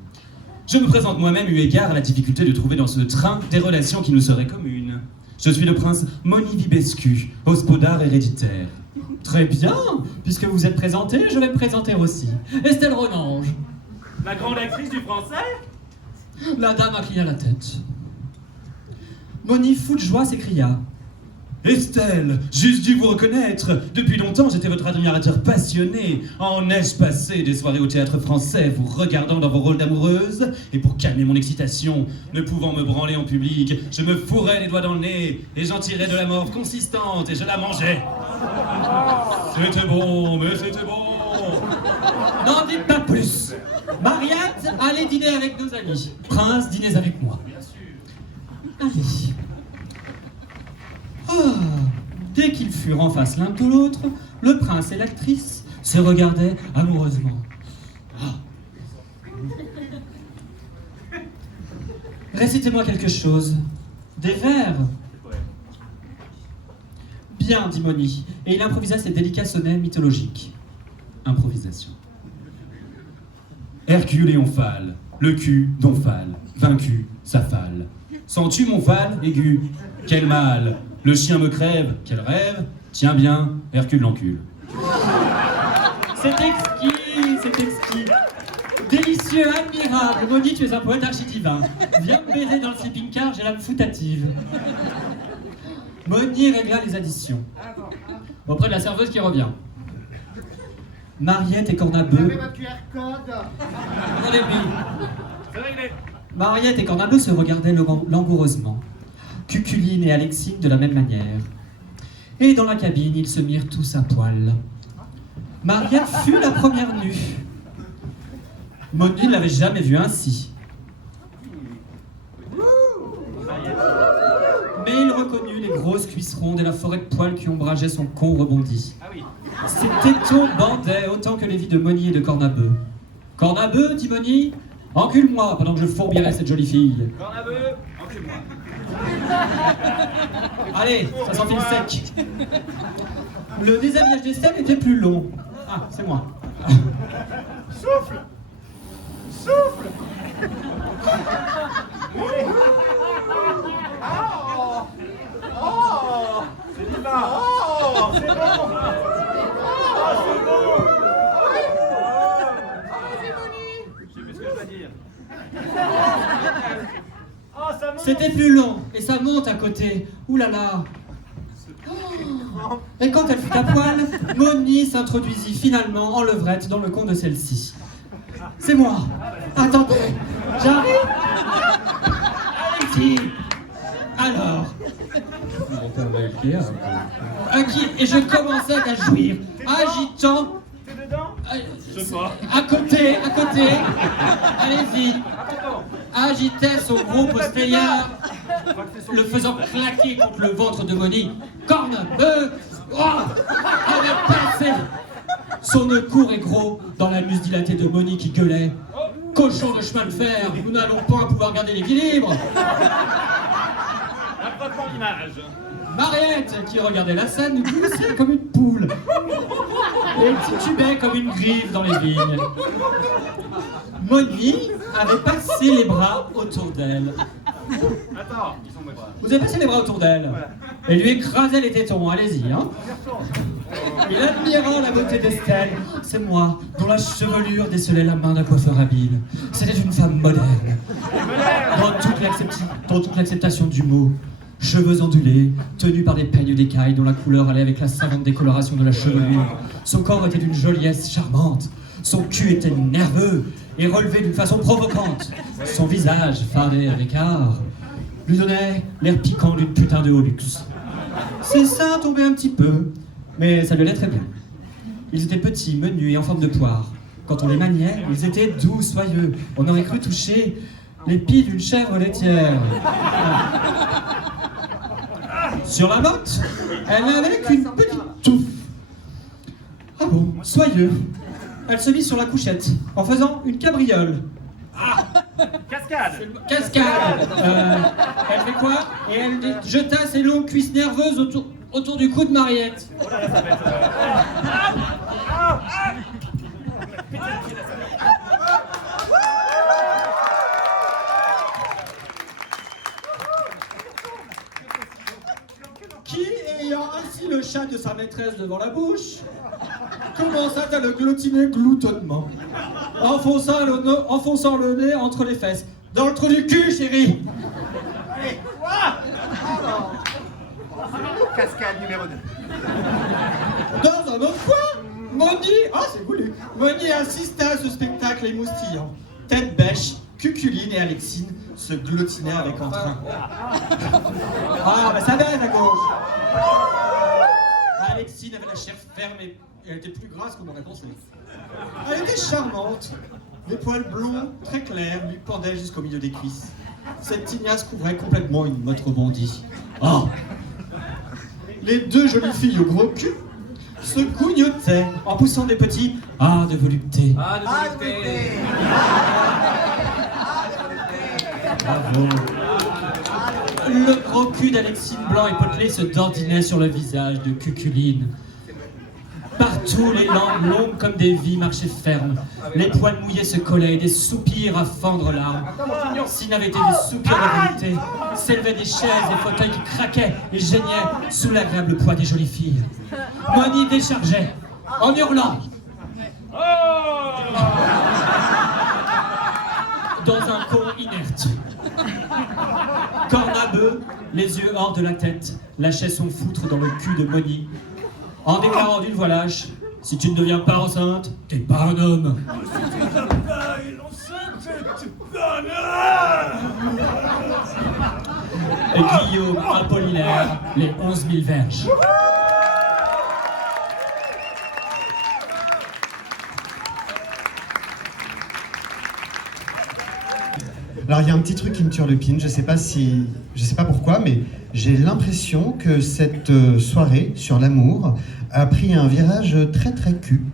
Je me présente moi-même eu égard à la difficulté de trouver dans ce train des relations qui nous seraient communes. Je suis le prince Moni Vibescu, hospodar héréditaire. Très bien, puisque vous êtes présenté, je vais me présenter aussi. Estelle Renange. La grande actrice du français? La dame inclina la tête. Moni, fou de joie, s'écria. Estelle, j'eusse dû vous reconnaître. Depuis longtemps, j'étais votre admirateur passionné. En ai-je passé des soirées au théâtre français, vous regardant dans vos rôles d'amoureuse? Et pour calmer mon excitation, ne pouvant me branler en public, je me fourrais les doigts dans le nez et j'en tirais de la morve consistante et je la mangeais. C'était bon, mais c'était bon. N'en dites pas plus. Mariette, allez dîner avec nos amis. Prince, dînez avec moi. Allez. Oh. Dès qu'ils furent en face l'un de l'autre, le prince et l'actrice se regardaient amoureusement. Oh. Récitez-moi quelque chose. Des vers. Bien, dit Moni, et il improvisa ses délicats sonnets mythologiques. Improvisation. Hercule et Omphale, le cul d'Omphale, vaincu, sa fale. Sens-tu mon Phale aigu? Quel mal! Le chien me crève, quel rêve! Tiens bien, Hercule l'encule. C'est exquis, c'est exquis. Délicieux, admirable. Moni, tu es un poète archidivin. Viens me baiser dans le sleeping car, j'ai l'âme foutative. Moni régla les additions. Auprès de la serveuse qui revient. Mariette et Cornabeu. Mariette et Cornabeu se regardaient langoureusement. Cuculine et Alexine de la même manière. Et dans la cabine, ils se mirent tous à poil. Mariette fut la première nue. Moni ne l'avait jamais vue ainsi. Mais il reconnut les grosses cuisses rondes et la forêt de poils qui ombrageait son con rebondi. Ses tétons bandaient autant que les vies de Moni et de Cornabeu. Cornabeu, dit Moni, encule-moi pendant que je fourbirai cette jolie fille. Cornabeu, encule-moi. Allez, ça s'enfile sec. Le déshabillage d'Estelle était plus long. Ah, c'est moi. Souffle. Souffle. Oh. Oh. C'est divin. Oh, c'est bon. Oh, c'est beau. Je sais plus ce que je dois dire. Oh, ça monte. C'était plus long, et ça monte à côté. Ouh là là. Oh. Et quand elle fut à poil, Moni s'introduisit finalement en levrette dans le con de celle-ci. C'est moi. Attendez, j'arrive. Allez-y. Alors. Et je commençais à jouir, agitant. T'es dedans? Je sais pas. À côté. Allez-y. Agitait son gros postillard, le faisant claquer contre le ventre de Moni. Cornabeu avait passé. Son nœud court et gros dans la muse dilatée de Moni qui gueulait. Cochon de chemin de fer, nous n'allons pas pouvoir garder l'équilibre. Approchement d'image. Mariette, qui regardait la scène, glissait comme une poule et titubait comme une grive dans les vignes. Moni avait passé les bras autour d'elle. Attends, ils sont mes bras. Vous avez passé les bras autour d'elle et lui écrasait les tétons, allez-y, hein. Il admira la beauté d'Estelle. C'est moi, dont la chevelure décelait la main d'un coiffeur habile. C'était une femme moderne, dans toute l'acceptation du mot. Cheveux ondulés, tenus par des peignes d'écaille dont la couleur allait avec la savante décoloration de la chevelure. Son corps était d'une joliesse charmante. Son cul était nerveux et relevé d'une façon provocante. Son visage, fardé avec art, lui donnait l'air piquant d'une putain de haut luxe. Ses seins tombaient un petit peu, mais ça lui allait très bien. Ils étaient petits, menus et en forme de poire. Quand on les maniait, ils étaient doux, soyeux. On aurait cru toucher les pieds d'une chèvre laitière. Sur la botte, elle n'avait qu'une petite touffe. Ah bon, soyeux. Elle se mit sur la couchette en faisant une cabriole. Cascade. Cascade. Elle fait quoi? Et elle jeta ses longues cuisses nerveuses autour du cou de Mariette. Oh là là, ça va être... Qui, ayant assis le chat de sa maîtresse devant la bouche, commença à le gloutiner gloutonnement, enfonçant le nez entre les fesses. Dans le trou du cul, chérie. Allez, cascade numéro 2. Dans un autre coin, Moni assista à ce spectacle émoustillant. Tête bêche, Cuculine et Alexine se gloutinaient avec entrain. Ah, bah ça baise à gauche. Alexine avait la chair ferme et elle était plus grasse qu'on aurait pensé. Elle était charmante. Les poils blonds, très clairs, lui pendaient jusqu'au milieu des cuisses. Cette tignasse couvrait complètement une motte rebondie. Oh! Les deux jolies filles au gros cul se gougnotaient en poussant des petits « Ah de volupté ». Ah, de volupté. Bravo. Le gros cul d'Alexine Blanc et potelé se dandinait sur le visage de Cuculine. Partout, les langues longues comme des vies marchaient fermes. Les poils mouillés se collaient, des soupirs à fendre larmes. S'il n'avait été des soupirs de vérité, s'élevaient des chaises et fauteuils qui craquaient et geignaient sous l'agréable poids des jolies filles. Moni déchargeait, en hurlant. Dans un con inerte. Cornabeu, les yeux hors de la tête, lâchait son foutre dans le cul de Moni, en déclarant d'une voix lâche: si tu ne deviens pas enceinte, t'es pas un homme. Et Guillaume Apollinaire, les 11 000 verges. Alors il y a un petit truc qui me turlupine, je sais pas pourquoi, mais j'ai l'impression que cette soirée sur l'amour a pris un virage très très cul.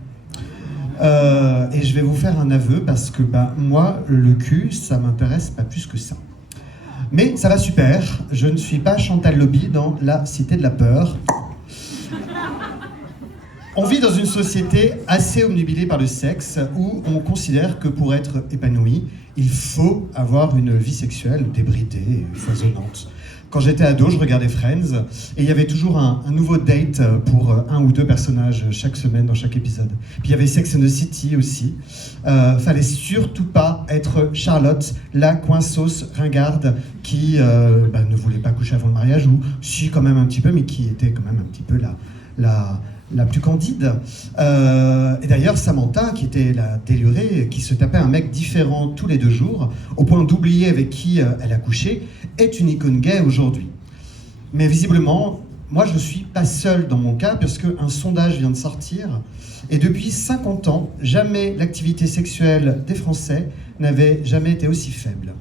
Et je vais vous faire un aveu parce que moi, le cul, ça m'intéresse pas plus que ça. Mais ça va super, je ne suis pas Chantal Lobby dans La Cité de la Peur. On vit dans une société assez omnubilée par le sexe où on considère que pour être épanoui, il faut avoir une vie sexuelle débridée et foisonnante. Quand j'étais ado, je regardais Friends et il y avait toujours un nouveau date pour un ou deux personnages chaque semaine dans chaque épisode. Puis il y avait Sex and the City aussi. Fallait surtout pas être Charlotte, la coinceuse ringarde qui ne voulait pas coucher avant le mariage, ou si quand même un petit peu, mais qui était quand même un petit peu la plus candide. Et d'ailleurs, Samantha, qui était la délurée, qui se tapait un mec différent tous les 2 jours, au point d'oublier avec qui elle a couché, est une icône gay aujourd'hui. Mais visiblement, moi je ne suis pas seul dans mon cas, puisque un sondage vient de sortir, et depuis 50 ans, jamais l'activité sexuelle des Français n'avait jamais été aussi faible.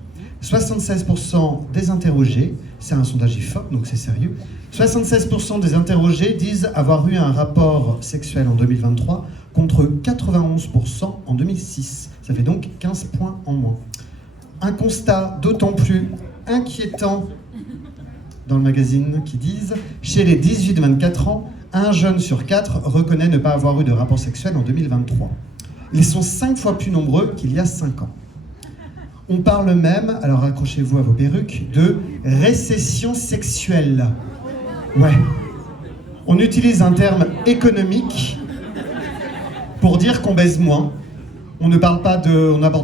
76% des interrogés, c'est un sondage IFOP, donc c'est sérieux, 76% des interrogés disent avoir eu un rapport sexuel en 2023 contre 91% en 2006. Ça fait donc 15 points en moins. Un constat d'autant plus inquiétant dans le magazine qui disent « Chez les 18-24 ans, un jeune sur 4 reconnaît ne pas avoir eu de rapport sexuel en 2023. Ils sont 5 fois plus nombreux qu'il y a 5 ans. On parle même, alors accrochez-vous à vos perruques, de récession sexuelle. Ouais. On utilise un terme économique pour dire qu'on baise moins. On n'aborde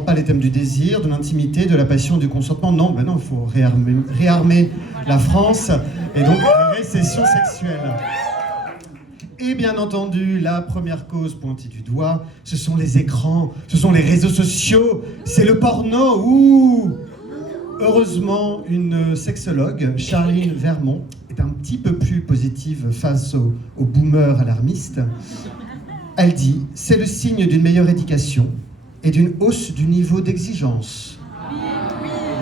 pas les thèmes du désir, de l'intimité, de la passion, du consentement. Non, il faut réarmer la France. Et donc, récession sexuelle. Et bien entendu, la première cause pointée du doigt, ce sont les écrans, ce sont les réseaux sociaux, c'est le porno. Ouh! Heureusement, une sexologue, Charline Vermont, est un petit peu plus positive face aux boomers alarmistes. Elle dit « C'est le signe d'une meilleure éducation et d'une hausse du niveau d'exigence.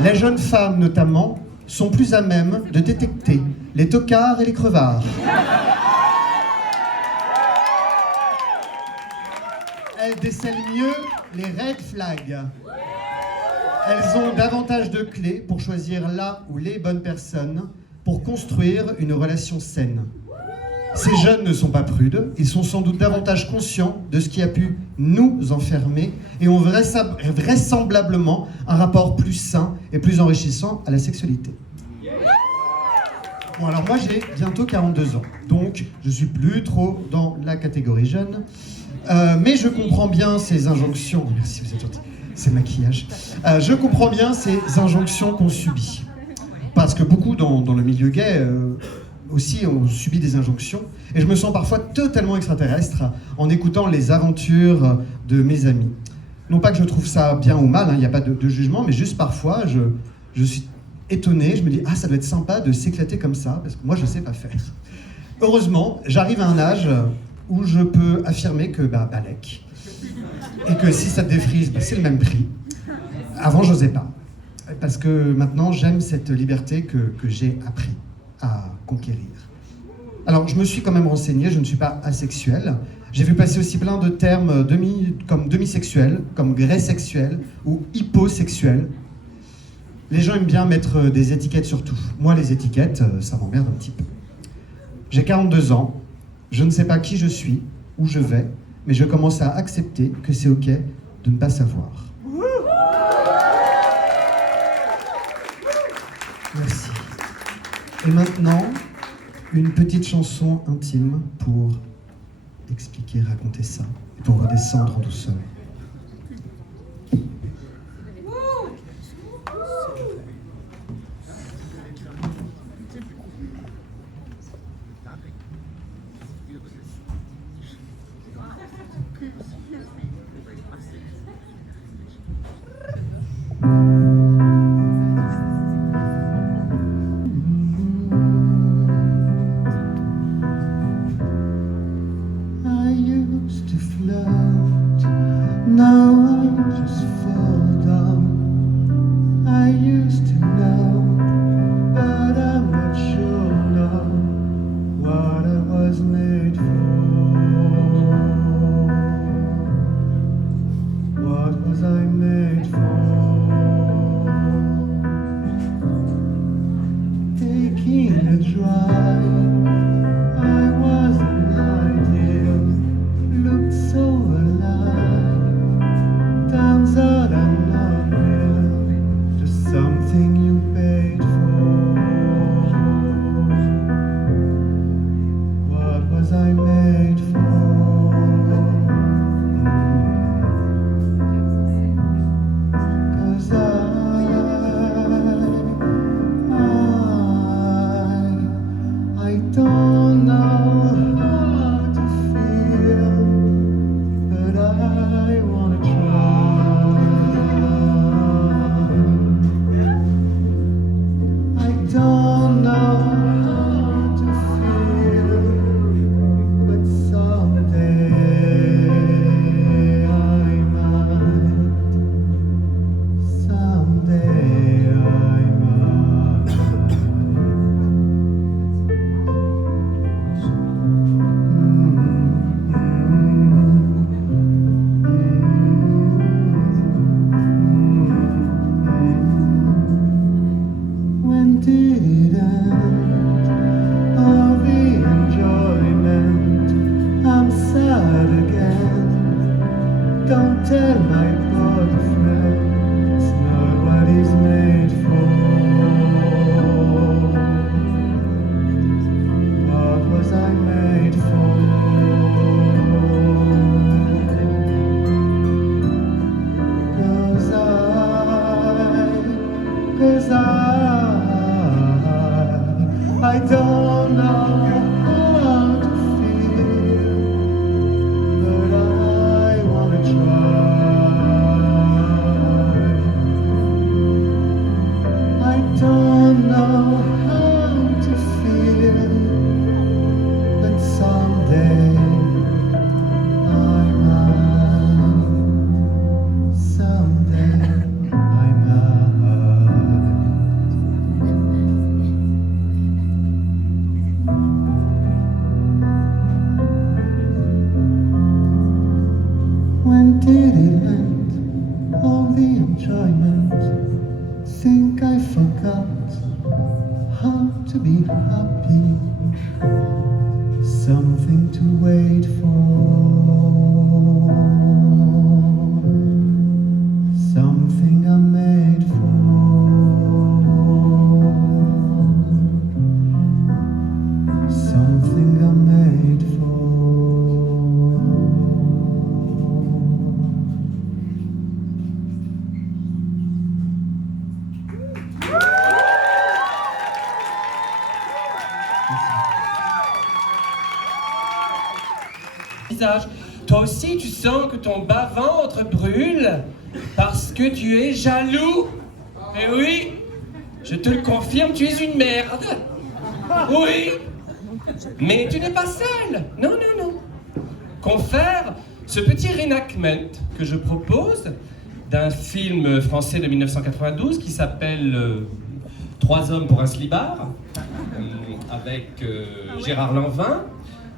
Les jeunes femmes, notamment, sont plus à même de détecter les tocards et les crevards. Elles décèlent mieux les red flags. Elles ont davantage de clés pour choisir la ou les bonnes personnes pour construire une relation saine. Ces jeunes ne sont pas prudes, ils sont sans doute davantage conscients de ce qui a pu nous enfermer et ont vraisemblablement un rapport plus sain et plus enrichissant à la sexualité. » Bon, alors moi j'ai bientôt 42 ans, donc je suis plus trop dans la catégorie jeune, mais je comprends bien ces injonctions. Merci, vous êtes gentil. C'est le maquillage. Je comprends bien ces injonctions qu'on subit. Parce que beaucoup dans le milieu gay aussi ont subi des injonctions. Et je me sens parfois totalement extraterrestre en écoutant les aventures de mes amis. Non pas que je trouve ça bien ou mal, il n'y a pas de jugement, mais juste parfois je suis étonné, je me dis « Ah, ça doit être sympa de s'éclater comme ça, parce que moi je ne sais pas faire. » Heureusement, j'arrive à un âge où je peux affirmer que balèque. Et que si ça te défrise, c'est le même prix. Avant, j'osais pas. Parce que maintenant, j'aime cette liberté que j'ai appris à conquérir. Alors, je me suis quand même renseigné, je ne suis pas asexuel. J'ai vu passer aussi plein de termes comme demisexuel, comme gré sexuel ou hyposexuel. Les gens aiment bien mettre des étiquettes sur tout. Moi, les étiquettes, ça m'emmerde un petit peu. J'ai 42 ans, je ne sais pas qui je suis, où je vais, mais je commence à accepter que c'est ok de ne pas savoir. Merci. Et maintenant, une petite chanson intime pour expliquer, raconter ça, et pour redescendre en douceur. I used to float, now I just fall down. I used to know, but I'm not sure now what I was made for. What was I made for? Taking a drive, I was an ideal, looked so alive. Turns out I'm not real, just something you paid for. What was I made for? Cause I don't know how to feel, but I wanna try. I don't know how to feel, but someday I might. Someday I might. When did it end? All the enjoyment. I'm sad again. Don't tell my boyfriend. It's not what he's made for. What was I made for? Cause I don't know how to feel, but I wanna try. I don't know how to feel, but someday I might. Someday I might. When did it end? All the enjoyment. Think I forgot how to be happy. Something to wait for. Something I'm made for. Something I'm made for. Visage. Toi aussi, tu sens que ton bas-ventre brûle parce que tu es jaloux. Eh oui, je te le confirme, tu es une merde. Oui, mais tu n'es pas seul. Non, non, non. Confère ce petit reenactment que je propose d'un film français de 1992 qui s'appelle Trois hommes pour un slibard, avec Gérard Lanvin,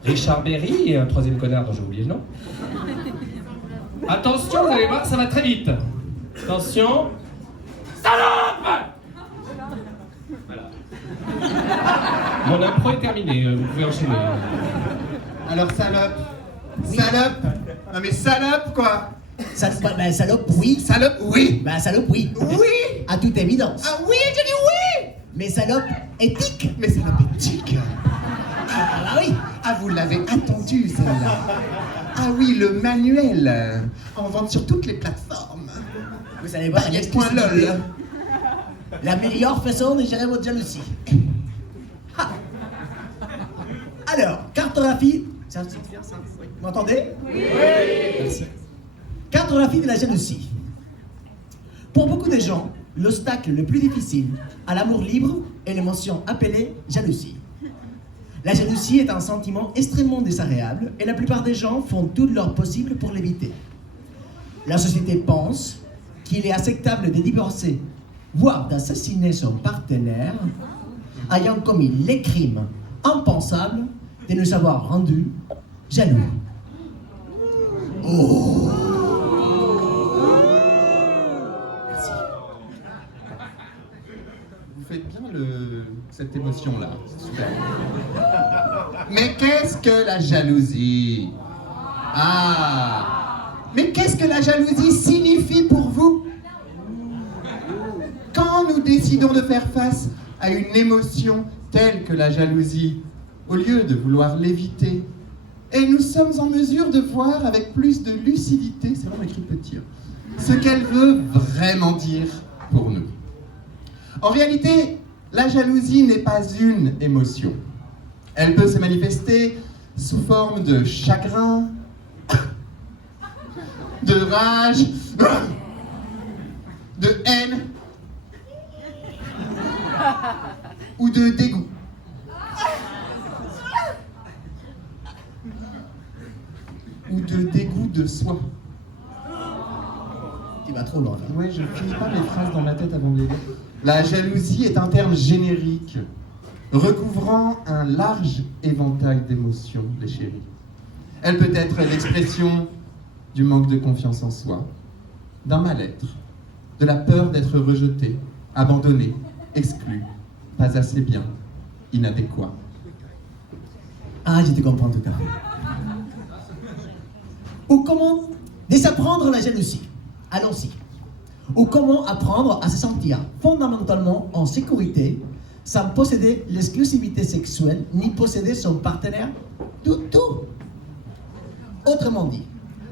Richard Berry et un troisième connard dont j'ai oublié le nom. Attention, vous allez voir, ça va très vite. Attention. Salope! Mon impro est terminé, vous pouvez enchaîner. Alors salope. Salope. Non mais salope quoi. Ben, salope, oui. Salope, oui. Ben, salope, oui. Oui. À toute évidence. Ah oui, j'ai dit oui. Mais salope, éthique. Mais salope éthique. Ah bah oui. Ah, vous l'avez attendu, celle-là. Ah oui, le manuel. En vente sur toutes les plateformes. Vous allez voir, Paillette.lol. la meilleure façon de gérer votre jalousie. Ha. Alors, cartographie. C'est un petit faire ça. Oui. Vous m'entendez? Oui. Merci. Cartographie de la jalousie. Pour beaucoup de gens, l'obstacle le plus difficile à l'amour libre est l'émotion appelée jalousie. La jalousie est un sentiment extrêmement désagréable et la plupart des gens font tout leur possible pour l'éviter. La société pense qu'il est acceptable de divorcer, voire d'assassiner son partenaire, ayant commis les crimes impensables de nous avoir rendus jaloux. Oh. Merci. Vous faites bien cette émotion-là. C'est super. Mais qu'est-ce que la jalousie? Ah! Mais qu'est-ce que la jalousie signifie pour vous? Quand nous décidons de faire face à une émotion telle que la jalousie, au lieu de vouloir l'éviter, et nous sommes en mesure de voir avec plus de lucidité, c'est vraiment écrit petit, ce qu'elle veut vraiment dire pour nous. En réalité, la jalousie n'est pas une émotion. Elle peut se manifester sous forme de chagrin, de rage, de haine ou de dégoût. Ou de dégoût de soi. Tu vas trop loin là. Ouais, je finis pas mes phrases dans ma tête avant de les dire. La jalousie est un terme générique, recouvrant un large éventail d'émotions, les chéris. Elle peut être l'expression du manque de confiance en soi, d'un mal-être, de la peur d'être rejeté, abandonné, exclu, pas assez bien, inadéquat. Ah, je te comprends tout à fait. Ou comment désapprendre la jalousie. Allons-y. Ou comment apprendre à se sentir fondamentalement en sécurité sans posséder l'exclusivité sexuelle ni posséder son partenaire du tout. Autrement dit,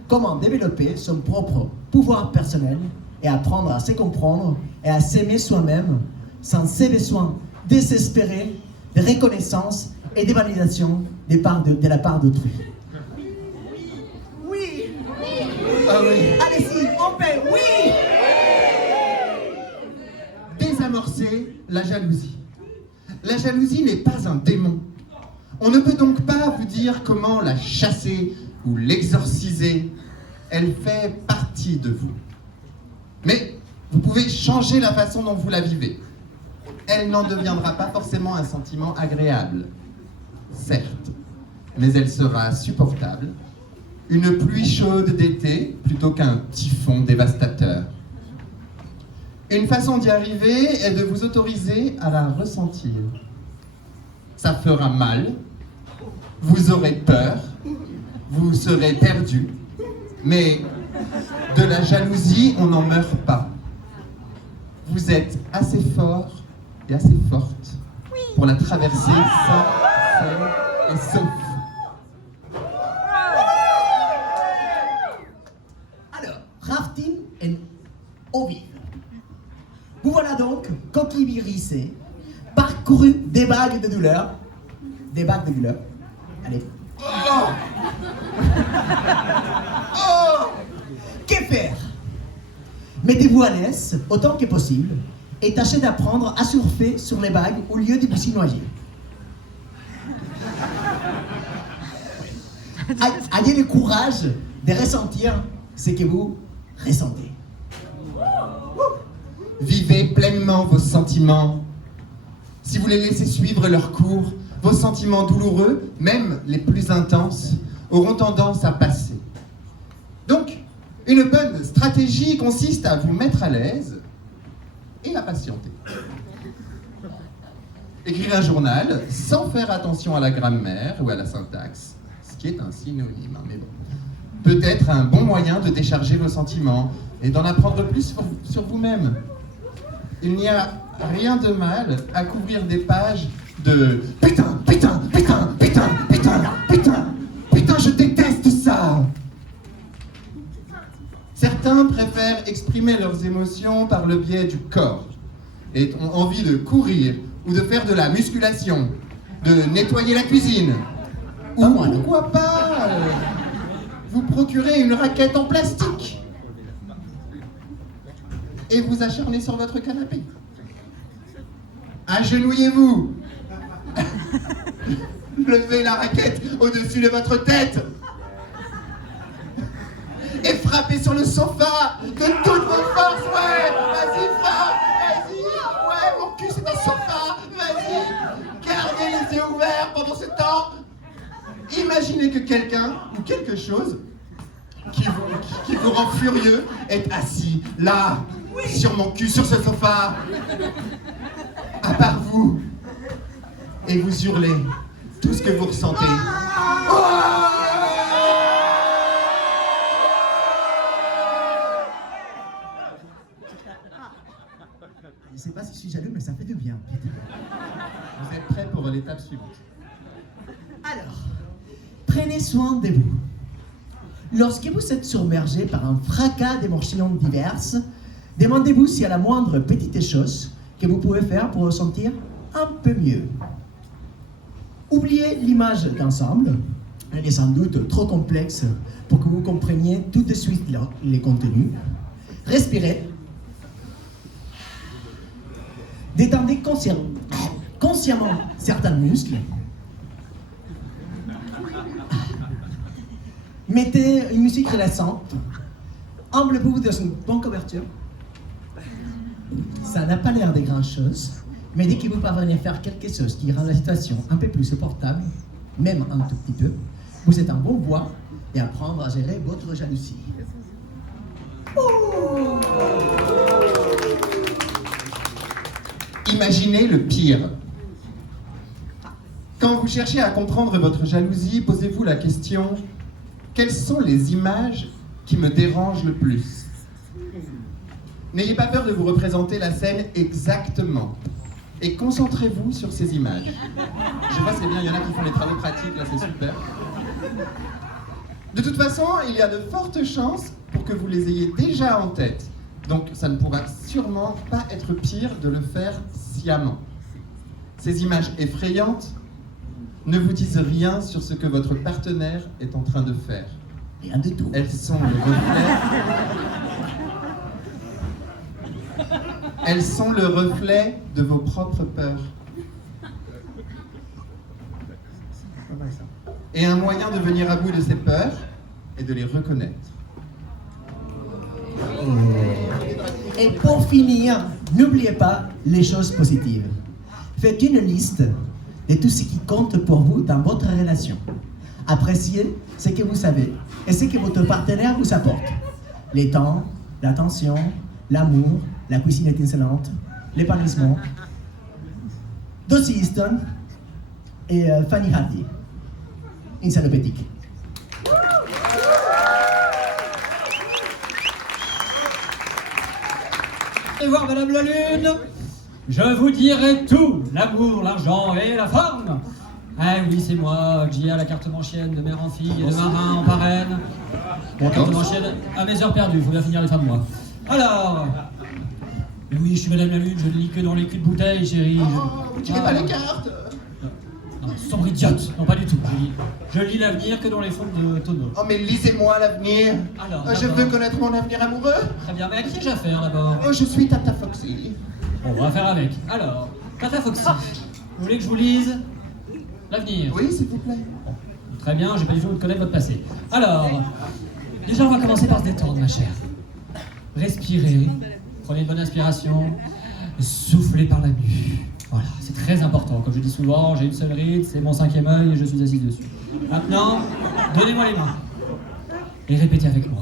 comment développer son propre pouvoir personnel et apprendre à se comprendre et à s'aimer soi-même sans ces besoins désespérés de reconnaissance et de validation de la part d'autrui. Oui. Ah oui. Allez-y, on paie, oui. Désamorcer la jalousie. La jalousie n'est pas un démon. On ne peut donc pas vous dire comment la chasser ou l'exorciser. Elle fait partie de vous. Mais vous pouvez changer la façon dont vous la vivez. Elle n'en deviendra pas forcément un sentiment agréable, certes, mais elle sera supportable. Une pluie chaude d'été plutôt qu'un typhon dévastateur. Une façon d'y arriver est de vous autoriser à la ressentir. Ça fera mal, vous aurez peur, vous serez perdu, mais de la jalousie, on n'en meurt pas. Vous êtes assez fort et assez forte pour la traverser sain, saine et sauf. Alors, rafting and eau vive. Vous voilà donc, coquille virissée, parcouru des vagues de douleur. Des vagues de douleur. Allez. Oh! Oh! Que faire? Mettez-vous à l'aise autant que possible et tâchez d'apprendre à surfer sur les vagues au lieu de vous y noyer. Ayez le courage de ressentir ce que vous ressentez. Vivez pleinement vos sentiments. Si vous les laissez suivre leur cours, vos sentiments douloureux, même les plus intenses, auront tendance à passer. Donc, une bonne stratégie consiste à vous mettre à l'aise et à patienter. Écrire un journal sans faire attention à la grammaire ou à la syntaxe, ce qui est un synonyme, hein, mais bon. Peut être un bon moyen de décharger vos sentiments et d'en apprendre plus sur vous-même. Il n'y a rien de mal à couvrir des pages de putain, putain, putain, putain, putain, putain, putain, je déteste ça. Certains préfèrent exprimer leurs émotions par le biais du corps et ont envie de courir ou de faire de la musculation, de nettoyer la cuisine, ou pourquoi pas vous procurer une raquette en plastique et vous acharner sur votre canapé. Agenouillez-vous. Levez la raquette au-dessus de votre tête et frappez sur le sofa de toutes vos forces. Ouais, vas-y, frappe, vas-y. Ouais, mon cul c'est un sofa, vas-y. Gardez les yeux ouverts pendant ce temps. Imaginez que quelqu'un ou quelque chose qui vous rend furieux est assis là, sur mon cul, sur ce sofa, à part vous, et vous hurlez tout ce que vous ressentez. Je sais pas si je suis jaloux, mais ça fait du bien. Vous êtes prêts pour l'étape suivante? Alors, prenez soin de vous. Lorsque vous êtes submergé par un fracas d'émotions diverses, demandez-vous s'il y a la moindre petite chose que vous pouvez faire pour vous sentir un peu mieux. Oubliez l'image d'ensemble, elle est sans doute trop complexe pour que vous compreniez tout de suite les contenus. Respirez. Détendez consciemment certains muscles. Mettez une musique relaxante. Enveloppez-vous dans une bonne couverture. Ça n'a pas l'air de grand-chose, mais dès que vous parvenez à faire quelque chose qui rend la situation un peu plus supportable, même un tout petit peu, vous êtes en bonne voie et apprendre à gérer votre jalousie. Imaginez le pire. Quand vous cherchez à comprendre votre jalousie, posez-vous la question: quelles sont les images qui me dérangent le plus? N'ayez pas peur de vous représenter la scène exactement. Et concentrez-vous sur ces images. Je vois, c'est bien, il y en a qui font les travaux pratiques, là, c'est super. De toute façon, il y a de fortes chances pour que vous les ayez déjà en tête. Donc, ça ne pourra sûrement pas être pire de le faire sciemment. Ces images effrayantes ne vous disent rien sur ce que votre partenaire est en train de faire. Rien du tout. Elles sont le reflet. Elles sont le reflet de vos propres peurs. Et un moyen de venir à bout de ces peurs est de les reconnaître. Et pour finir, n'oubliez pas les choses positives. Faites une liste de tout ce qui compte pour vous dans votre relation. Appréciez ce que vous savez et ce que votre partenaire vous apporte. Les temps, l'attention, l'amour, la cuisine étincelante, l'épanouissement. Dossie Easton et Fanny Hardy. Encyclopédique. Et voir Madame la Lune, je vous dirai tout, l'amour, l'argent et la forme. Ah oui, c'est moi, Gia, la carte manchienne de mère en fille et de marin en parraine. Bon, carte manchienne à mes heures perdues, faut bien finir les fins de mois. Alors, oui, je suis Madame la Lune, je ne lis que dans les culs de bouteille, chérie. Vous tirez pas les cartes. Non, sombre idiote, non pas du tout. Je lis l'avenir que dans les fonds de tonneaux. Oh, mais lisez-moi l'avenir. Alors, Je veux connaître mon avenir amoureux. Très bien, mais à qui ai-je affaire d'abord? Oh, je suis Tata Foxy. Bon, on va faire avec. Alors, Tata Foxy, vous voulez que je vous lise l'avenir? Oui, s'il vous plaît. Très bien, j'ai pas du tout de connaître votre passé. Alors, déjà on va commencer par se détendre, ma chère. Respirez, prenez une bonne inspiration, soufflez par la nuque. Voilà, c'est très important. Comme je dis souvent, j'ai une seule ride, c'est mon 5e œil et je suis assise dessus. Maintenant, donnez-moi les mains. Et répétez avec moi.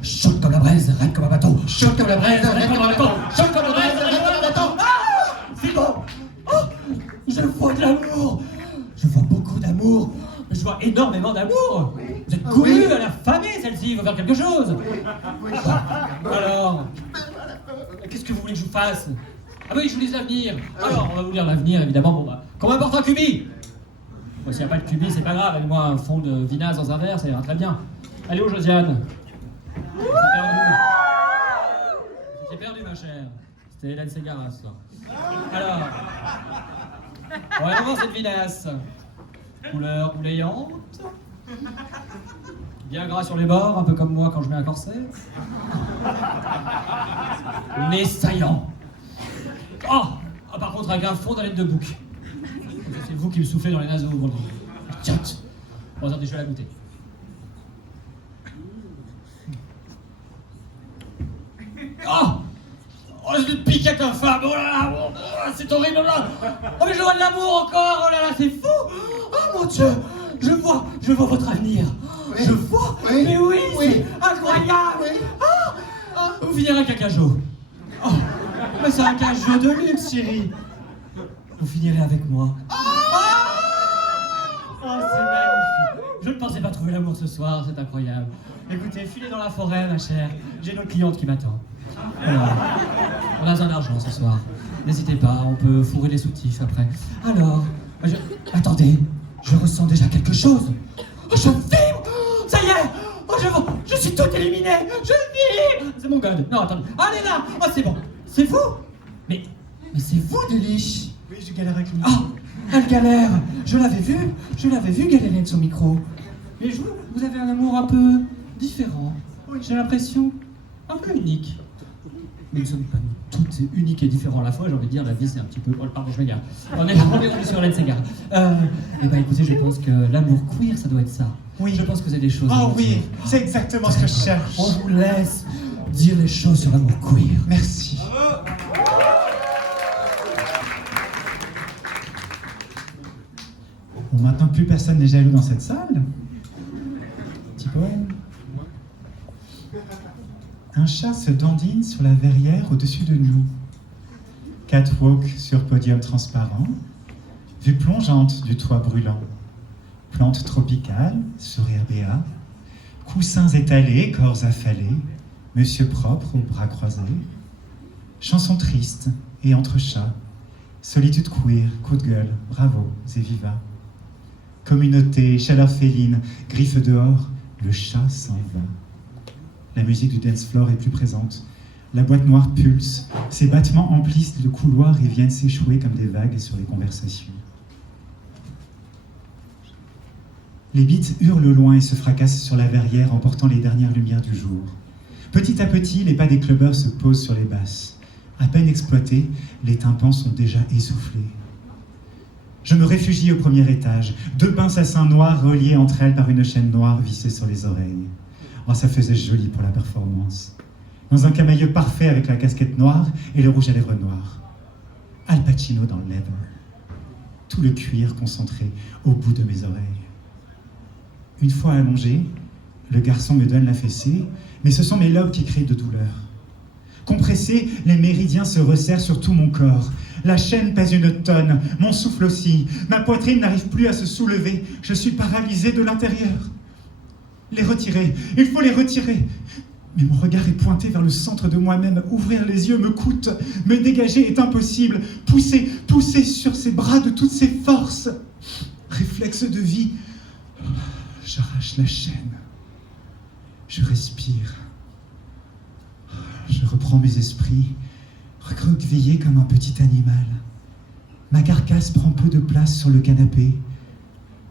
Chaude comme la braise, raide comme un bateau. Chaude comme la braise, raide comme un bateau. Chaude comme la braise, raide comme un bateau. C'est bon. Oh, d'amour. Je vois énormément d'amour. Vous êtes couru à la famille, celle-ci, il faut faire quelque chose. Alors, qu'est-ce que vous voulez que je vous fasse? Ah oui, je vous lise l'avenir. Alors, on va vous lire l'avenir, évidemment. Bon, bah, qu'on m'apporte un cubi. Bon, s'il n'y a pas de cubi, c'est pas grave. Donne-moi un fond de vinasse dans un verre, ça ira très bien. Allez où, Josiane? J'ai perdu, ma chère. C'était Hélène Ségara, ce soir. Alors, on va voir cette vinasse. Couleur bouléante. Bien gras sur les bords, un peu comme moi quand je mets un corset. Nez saillant. Oh, par contre, avec un fond d'haleine de bouc. C'est vous qui me soufflez dans les naseaux, gros. Tiens. Bon, attendez, je vais la goûter. Oh, oh, je le pique avec infâme. Oh là là, oh, c'est horrible. Oh, là. Oh, mais je vois de l'amour encore. Oh là là, c'est fou. Oh mon Dieu, je vois votre avenir. Oui. Je vois. Oui. Mais oui, c'est incroyable. Oui. Ah, vous finirez avec un cajot. Oh, mais c'est un cajot de luxe, chérie. Vous finirez avec moi. Oh, c'est magnifique. Je ne pensais pas trouver l'amour ce soir, c'est incroyable. Écoutez, filez dans la forêt, ma chère. J'ai notre cliente qui m'attend. Alors, on a besoin d'argent ce soir. N'hésitez pas, on peut fourrer les soutifs après. Alors, attendez, je ressens déjà quelque chose. Oh, je vibre. Ça y est. Oh, je suis tout éliminé. Je vibre. C'est mon god. Non, attendez. Allez là. Oh, c'est bon. C'est vous. Mais c'est vous, Delich. Oui, je galère avec lui. Oh, elle galère. Je l'avais vu galérer avec son micro. Mais vous avez un amour un peu différent. J'ai l'impression un peu unique. Mais nous sommes pas toutes uniques et différents à la fois, j'ai envie de dire, la vie c'est un petit peu... Oh, pardon, je m'égare. On est sur Hélène Ségara. Eh ben écoutez, je pense que l'amour queer, ça doit être ça. Oui. Je pense que vous avez des choses... Oh oui, c'est exactement ce que je cherche. On vous laisse dire les choses sur l'amour queer. Merci. Bon, maintenant plus personne n'est jaloux dans cette salle. Petit poème. Un chat se dandine sur la verrière au-dessus de nous. Catwalk sur podium transparent. Vue plongeante du toit brûlant. Plantes tropicales sur RBA. Coussins étalés, corps affalés. Monsieur propre aux bras croisés. Chanson triste et entre chats. Solitude queer, coup de gueule, bravo, c'est viva. Communauté, chaleur féline, griffe dehors, le chat s'en va. La musique du dance floor est plus présente. La boîte noire pulse. Ses battements emplissent le couloir et viennent s'échouer comme des vagues sur les conversations. Les beats hurlent au loin et se fracassent sur la verrière, emportant les dernières lumières du jour. Petit à petit, les pas des clubbers se posent sur les basses. À peine exploités, les tympans sont déjà essoufflés. Je me réfugie au premier étage. 2 pinces à seins noirs reliées entre elles par une chaîne noire vissée sur les oreilles. Oh, ça faisait joli pour la performance. Dans un camailleux parfait avec la casquette noire et le rouge à lèvres noir. Al Pacino dans le leather. Tout le cuir concentré au bout de mes oreilles. Une fois allongé, le garçon me donne la fessée, mais ce sont mes lobes qui crient de douleur. Compressé, les méridiens se resserrent sur tout mon corps. La chaîne pèse une tonne, mon souffle aussi. Ma poitrine n'arrive plus à se soulever. Je suis paralysé de l'intérieur. Les retirer, il faut les retirer. Mais mon regard est pointé vers le centre de moi-même. Ouvrir les yeux me coûte. Me dégager est impossible. Pousser sur ses bras de toutes ses forces. Réflexe de vie. J'arrache la chaîne. Je respire. Je reprends mes esprits, recroquevillé comme un petit animal. Ma carcasse prend peu de place sur le canapé.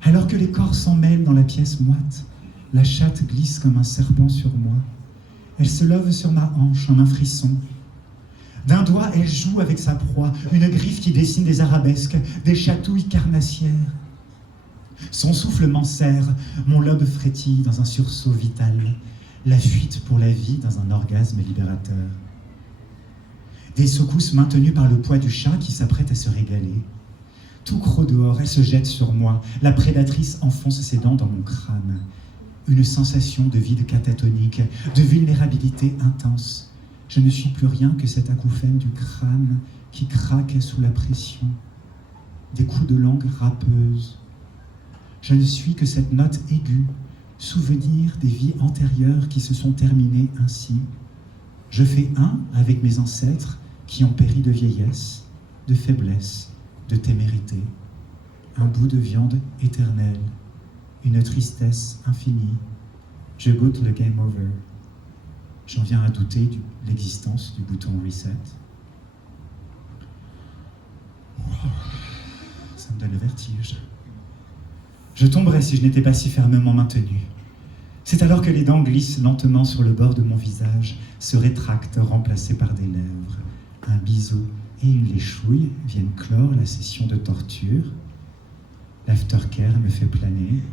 Alors que les corps s'en mêlent dans la pièce moite, la chatte glisse comme un serpent sur moi. Elle se love sur ma hanche en un frisson. D'un doigt, elle joue avec sa proie, une griffe qui dessine des arabesques, des chatouilles carnassières. Son souffle m'enserre, mon lobe frétille dans un sursaut vital. La fuite pour la vie dans un orgasme libérateur. Des secousses maintenues par le poids du chat qui s'apprête à se régaler. Tout croc dehors, elle se jette sur moi. La prédatrice enfonce ses dents dans mon crâne. Une sensation de vide catatonique, de vulnérabilité intense. Je ne suis plus rien que cet acouphène du crâne qui craque sous la pression. Des coups de langue râpeuse. Je ne suis que cette note aiguë, souvenir des vies antérieures qui se sont terminées ainsi. Je fais un avec mes ancêtres qui ont péri de vieillesse, de faiblesse, de témérité. Un bout de viande éternelle, une tristesse infinie. Je goûte le game over. J'en viens à douter de l'existence du bouton reset. Ça me donne le vertige. Je tomberais si je n'étais pas si fermement maintenu. C'est alors que les dents glissent lentement sur le bord de mon visage, se rétractent, remplacées par des lèvres. Un bisou et une léchouille viennent clore la session de torture. L'aftercare me fait planer.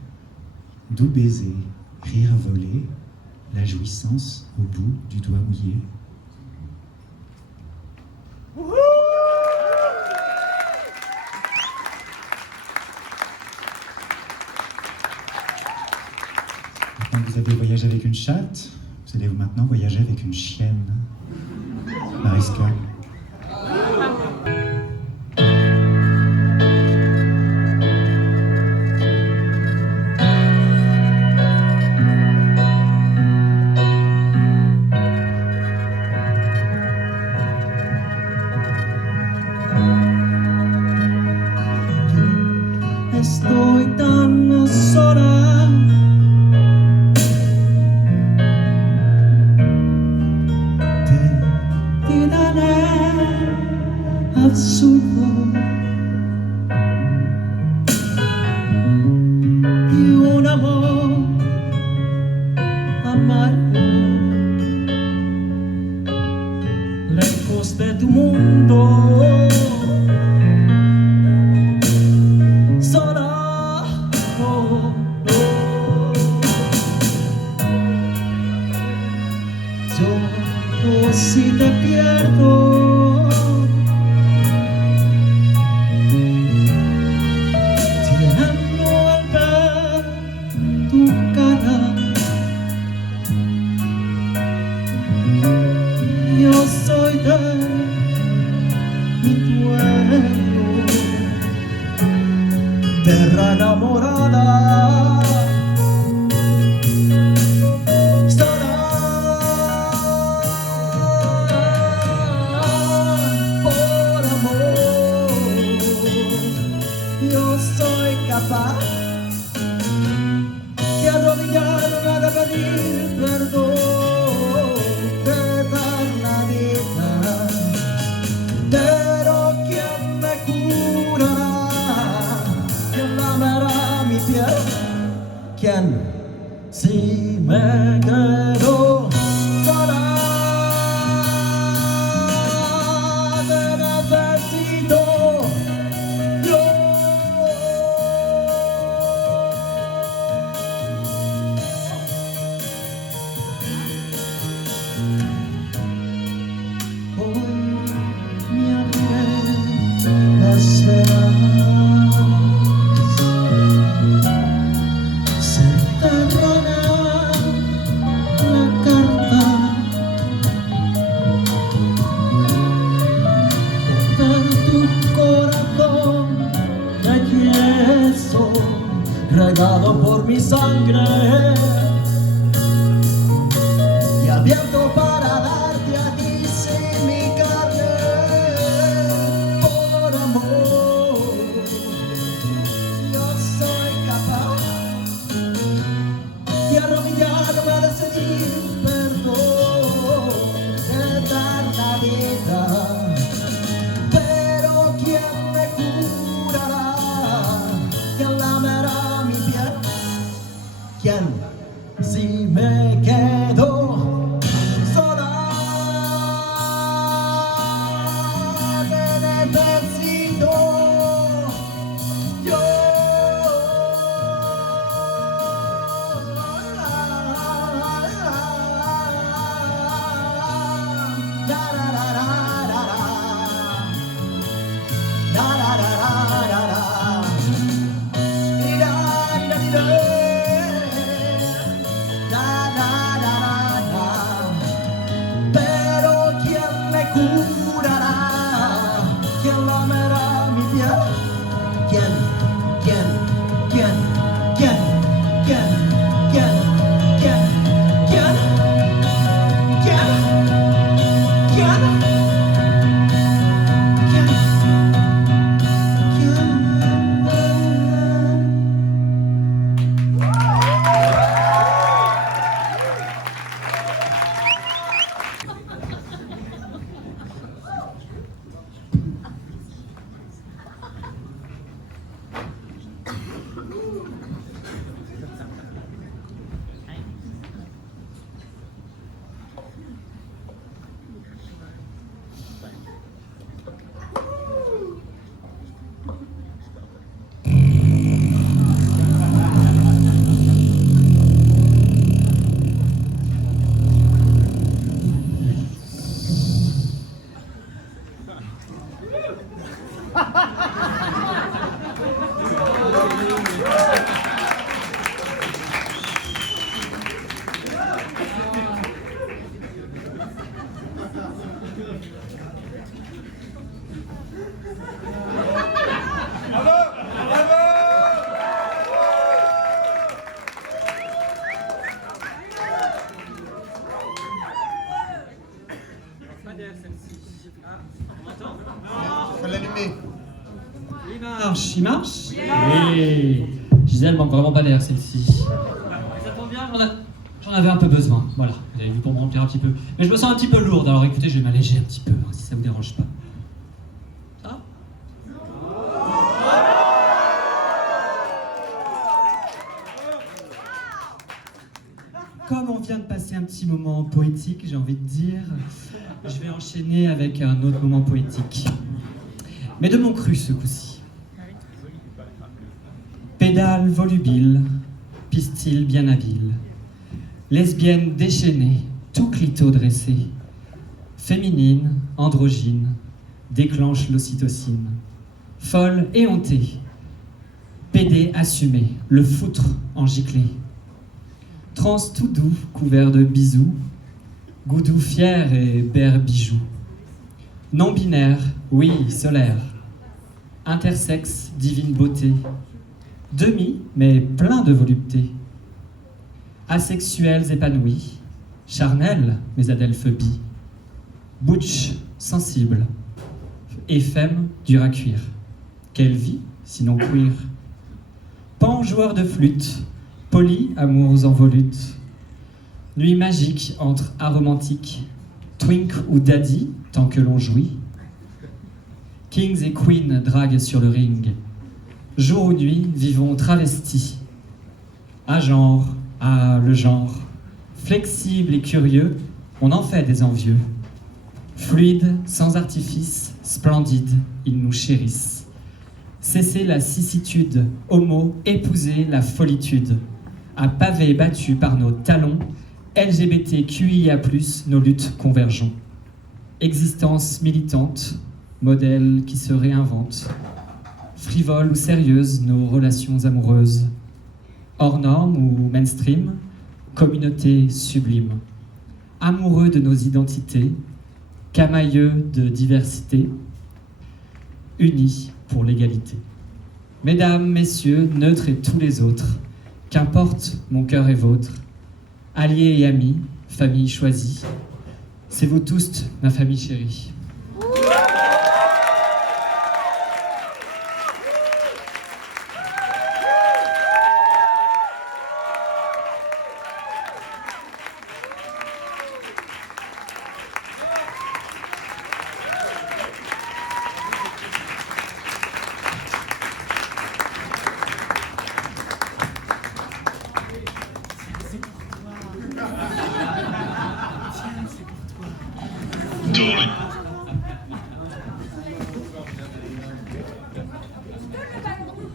Doux baiser, rire volé, la jouissance au bout du doigt mouillé. Quand vous avez voyagé avec une chatte, vous allez maintenant voyager avec une chienne. Mariska. Estoy tan sola. Te daré absurdo y un amor amargo, lejos de tu mundo. Yo si te pierdo, tiemblo al ver tu cara. Yo soy de mi dueño, perra enamorada. Yo soy capaz de arrodillarme de pedir perdón, de dar la vida, pero ¿quién me curará? ¿Quién lamerá mi piel? ¿Quién? Si me quedo sola, te necesito. Se enterrará la carta de tu corazón de yeso, regado por mi sangre y abierto para darte a ti sin mi carne. Por amor, yo soy capaz de arrodillarme a decidir perdón, de dar la vida, pero ¿quién me curará? ¿Quién lamerá mi piel? ¿Quién? Si me quedo sola, te necesito yo. Pero ¿quién me curará? ¿Quién lamerá mi piel? ¿Quién? ¿Quién? ¿Quién? Faut l'allumer. Il marche. Oui. Gisèle manque vraiment pas d'air, celle-ci. Ça tombe bien, j'en avais un peu besoin. Voilà, vous avez vu pour me remplir un petit peu. Mais je me sens un petit peu lourde, alors écoutez, je vais m'alléger un petit peu, hein, si ça vous dérange pas. Ça va ? Comme on vient de passer un petit moment poétique, j'ai envie de dire, je vais enchaîner avec un autre moment poétique. Mais de mon cru ce coup-ci. Pédale volubile, pistil bien habile, lesbienne déchaînée, tout clito dressé, féminine, androgyne, déclenche l'ocytocine, folle éhontée, pédé assumé, le foutre en giclée, trans tout doux, couvert de bisous, goudou fier et bijou, non-binaire, oui, solaire, intersexe, divine beauté, demi, mais plein de volupté, asexuels épanouis, charnels, mais adelphobie, butch, sensible, et femme, dur à cuire. Quelle vie, sinon queer? Pan, joueur de flûte, poli, amours en volute, nuit magique entre aromantique, twink ou daddy, tant que l'on jouit, kings et queens draguent sur le ring, jour ou nuit, vivons travestis, à genre, à le genre, flexible et curieux, on en fait des envieux, fluide, sans artifice, splendide, ils nous chérissent. Cessez la cissitude, homo, épousez la folitude. À pavés battus par nos talons, LGBTQIA+, nos luttes convergent. Existence militante, modèle qui se réinvente. Frivole ou sérieuse, nos relations amoureuses. Hors norme ou mainstream, communauté sublime. Amoureux de nos identités, camailleux de diversité, unis pour l'égalité. Mesdames, messieurs, neutres et tous les autres, qu'importe, mon cœur est vôtre, alliés et amis, famille choisie, c'est vous tous, ma famille chérie.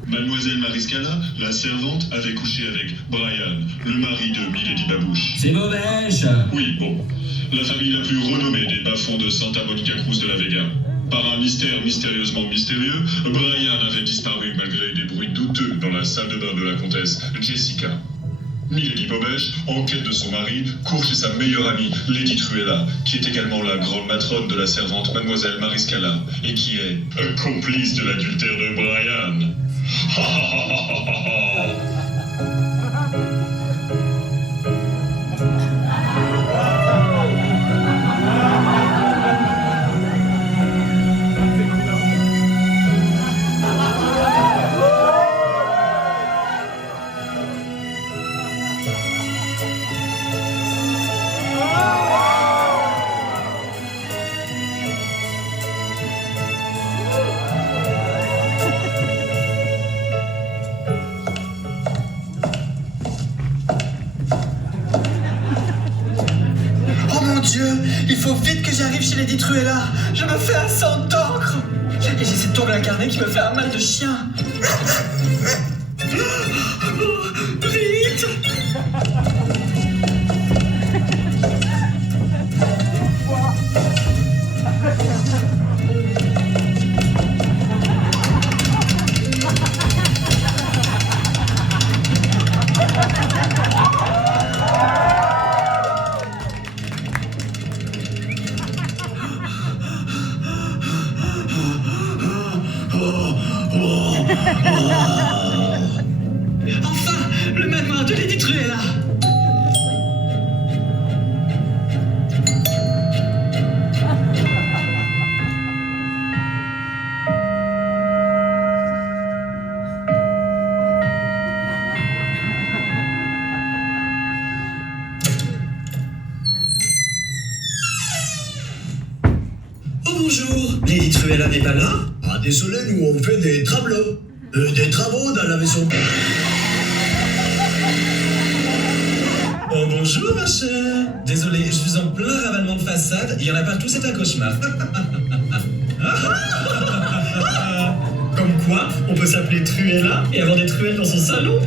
Mademoiselle Mariscala, la servante, avait couché avec Brian, le mari de Milady Babouche. C'est mauvais. Oui, bon. La famille la plus renommée des bas-fonds de Santa Monica Cruz de la Vega. Par un mystère mystérieusement mystérieux, Brian avait disparu malgré des bruits douteux dans la salle de bain de la comtesse Jessica. Milady Babouche, en quête de son mari, court chez sa meilleure amie, Lady Truella, qui est également la grande matrone de la servante Mademoiselle Mariscala, et qui est complice de l'adultère de Brian. Il faut vite que j'arrive chez Lady Truella. Je me fais un sang d'encre. Et j'ai cette ongle incarnée qui me fait un mal de chien. Vite. bonjour. Lady Truella n'est pas là? Ah, désolé, nous on fait des travaux. Des travaux dans la maison. Oh, bonjour, ma chère. Désolé, je suis en plein ravalement de façade. Il y en a partout, c'est un cauchemar. Comme quoi, on peut s'appeler Truella et avoir des truelles dans son salon.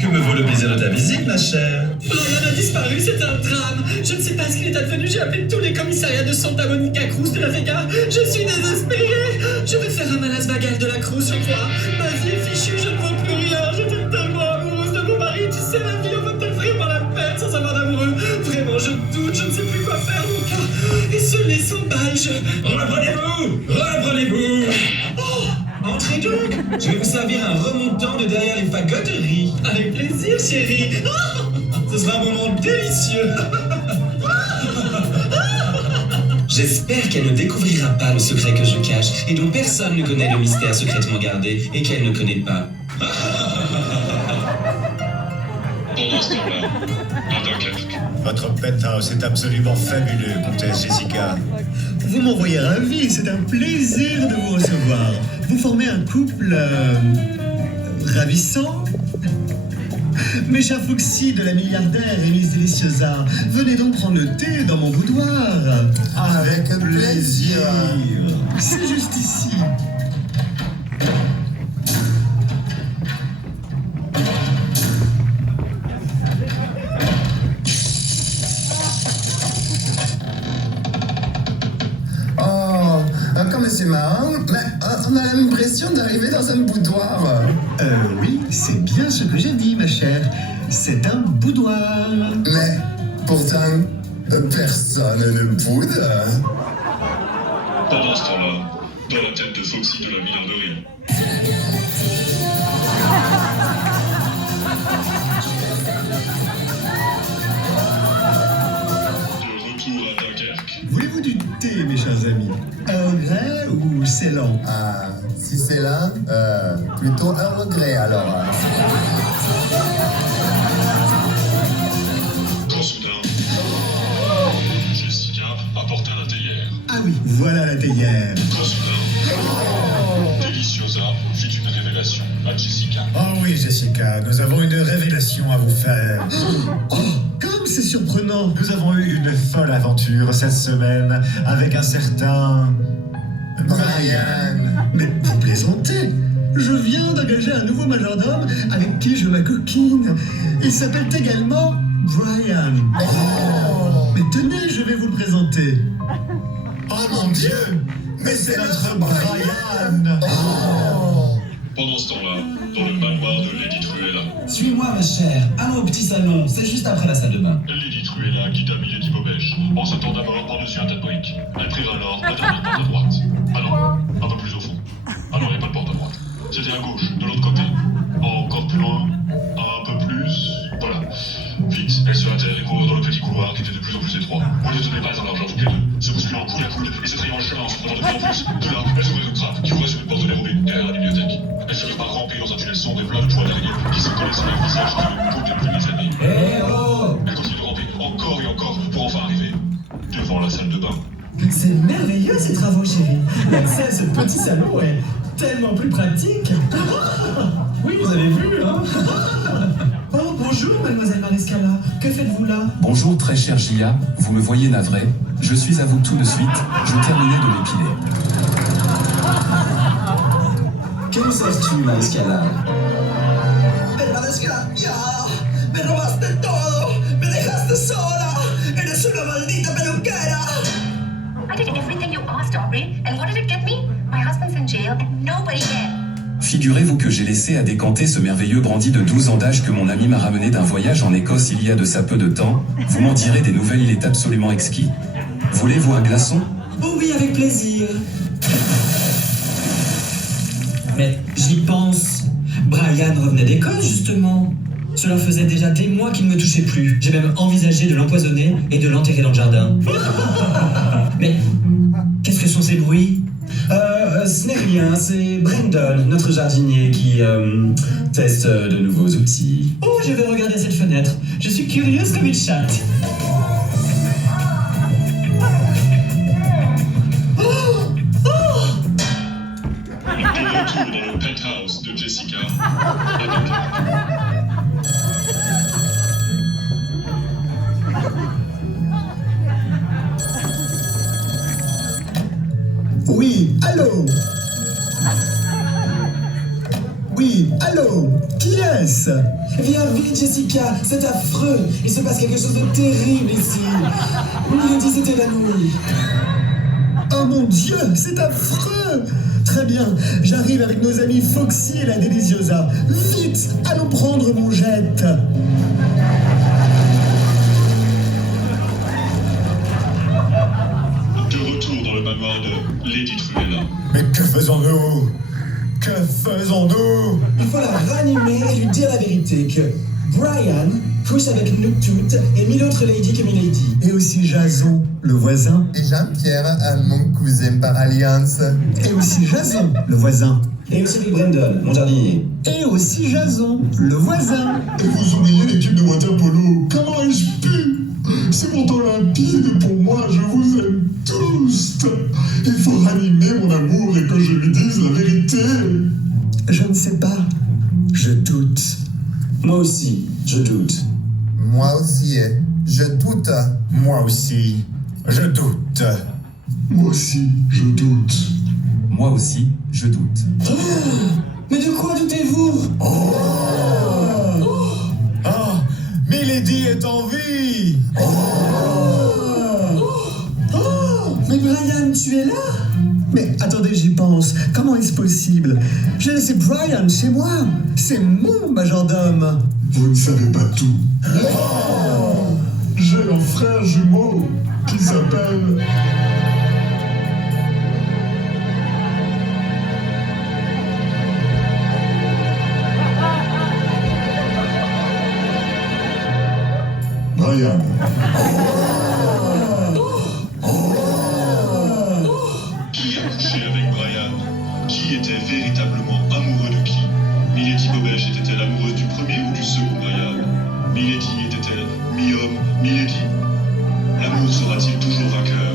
Que me vaut le plaisir de ta visite, ma chère? Brian a disparu, c'est un drame. Je ne sais pas ce qu'il est advenu. J'ai appelé tous les commissariats de Santa Monica Cruz de la Vega. Je suis désespérée. Je vais faire un malaise vagal de la Cruz, je crois. Ma vie est fichue, je ne vaux plus rien. J'étais tellement amoureuse de mon mari. Tu sais, la vie, on vaut-elle vraiment la peine sans avoir d'amoureux? Vraiment, je doute, je ne sais plus quoi faire. Mon cœur est scellé sans balle. Reprenez-vous! Reprenez-vous! Oh! Entrez donc! Je vais vous servir un remontant de derrière les fagoteries. Avec plaisir, chérie. Ce sera un moment délicieux. J'espère qu'elle ne découvrira pas le secret que je cache et dont personne ne connaît le mystère secrètement gardé et qu'elle ne connaît pas. Pendant ce temps-là, à Dunkerque. Votre penthouse est absolument fabuleux, comtesse Jessica. Vous m'envoyez ravi, c'est un plaisir de vous recevoir. Vous formez un couple ravissant. Mes chers Foxy de la milliardaire et Miss Deliciosa, venez donc prendre le thé dans mon boudoir. Avec plaisir. C'est juste ici. Comme c'est marrant, mais on a l'impression d'arriver dans un boudoir. Oui, c'est bien ce que j'ai dit, ma chère. C'est un boudoir. Mais pourtant, personne ne boude. Pendant ce temps-là, dans la tête de Foxy de la milliarderie. De retour à Dunkerque. Voulez-vous du thé, mes chers amis? Earl Grey ou Ceylan? Ah, si c'est là, plutôt un regret alors. Quand soudain, Jessica apportait la théière. Ah oui, voilà la théière. Quand soudain, Deliciosa fit une révélation à Jessica. Oh oui, Jessica, nous avons une révélation à vous faire. Oh, comme c'est surprenant. Nous avons eu une folle aventure cette semaine avec un certain... Brian. Mais vous plaisantez. Je viens d'engager un nouveau majordome avec qui je m'acoquine. Il s'appelle également Brian. Oh. Mais tenez, je vais vous le présenter. Oh mon Dieu! Mais c'est notre Brian! Oh. Pendant ce temps-là, dans le manoir de Lady Truella. Suis-moi, ma chère. Allons au petit salon. C'est juste après la salle de bain. Lady Truella quitta Milady Bobèche en sautant d'abord par-dessus un tas de briques. Elle prit alors la dernière porte à droite. Ah non, un peu plus au fond. Ah non, il n'y a pas de porte à droite. C'était à gauche, de l'autre côté. Encore plus loin, un peu plus... Voilà. Vite, elle se hâtèrent et coururent dans le petit couloir qui était de plus en plus étroit. Au lieu de tenir pas en largeur toutes les deux, se bousculant coude à coude et se trayant le chemin en se prenant de plus en plus. De là, elles ouvrirent une trappe qui ouvrait sur une porte dérobée derrière la bibliothèque. Elles finirent par ramper dans un tunnel sombre et plein de poils d'araignée qui se collaient sur les visages qui ne bouclaient depuis des années. Eh oh! Elles continuent de ramper encore et encore pour enfin arriver devant la salle de bain. C'est merveilleux ces travaux, chérie. L'accès à ce petit salon est tellement plus pratique. Oui, vous avez vu, hein? Oh, bonjour, mademoiselle Mariscala. Que faites-vous là? Bonjour, très chère Gia. Vous me voyez navré. Je suis à vous tout de suite. Je terminais de m'épiler. Que sais-tu, Mariscala? Mariscala, ya. Me robaste todo. Me dejaste sola. Eres una maldita peluquera. I did everything you asked, Aubrey. And what did it get me? My husband's in jail and nobody cared. Figurez-vous que j'ai laissé à décanter ce merveilleux brandy de 12 ans d'âge que mon ami m'a ramené d'un voyage en Écosse il y a de ça peu de temps. Vous m'en direz des nouvelles, il est absolument exquis. Voulez-vous un glaçon? Oh oui, avec plaisir. Mais j'y pense. Brian revenait d'Écosse, justement. Cela faisait déjà des mois qu'il ne me touchait plus. J'ai même envisagé de l'empoisonner et de l'enterrer dans le jardin. Mais qu'est-ce que sont ces bruits? Ce n'est rien, c'est Brandon, notre jardinier, qui teste de nouveaux outils. Oh, je vais regarder cette fenêtre. Je suis curieuse comme une chatte. Lighthouse de Jessica à Dunkerque. Oui, allô? Oui, allô? Qui est-ce? Viens vite, Jessica, c'est affreux. Il se passe quelque chose de terrible ici. Milady, c'était la nuit. Oh mon Dieu, c'est affreux! Très bien, j'arrive avec nos amis Foxy et la Deliciosa. Vite, allons prendre mon jet. De retour dans le manoir de Lady Truella. Mais que faisons-nous? Que faisons-nous? Il faut la ranimer et lui dire la vérité que Brian couche avec nous toutes et 1000 autres ladies que Milady. Et aussi Jason, le voisin. Et Jean-Pierre, mon cousin par alliance. Et aussi Jason, le voisin. Et aussi Bill Brandon, mon jardinier. Et aussi Jason, le voisin. Et vous oubliez l'équipe de water polo. Comment ai-je pu? C'est pourtant limpide pour moi, je vous aime tous. Il faut ranimer mon amour et que je lui dise la vérité. Je ne sais pas. Je doute. Moi aussi, je doute. Moi aussi, je doute. Moi aussi, je doute. Moi aussi, je doute. Moi aussi, je doute. Mais de quoi doutez-vous? Ah, Milady est en vie. Mais Brian, tu es là? Mais attendez, j'y pense. Comment est-ce possible? J'ai laissé Brian chez moi. C'est mon majordome. Vous ne savez pas tout. J'ai un frère jumeau qui s'appelle... Brian. Qui a couché avec Brian? Qui était véritablement amoureux de qui? Milady Bobèche était-elle amoureuse du premier ou du second Brian? Milady était-elle mi-homme, mi-lady? L'amour sera-t-il toujours vainqueur?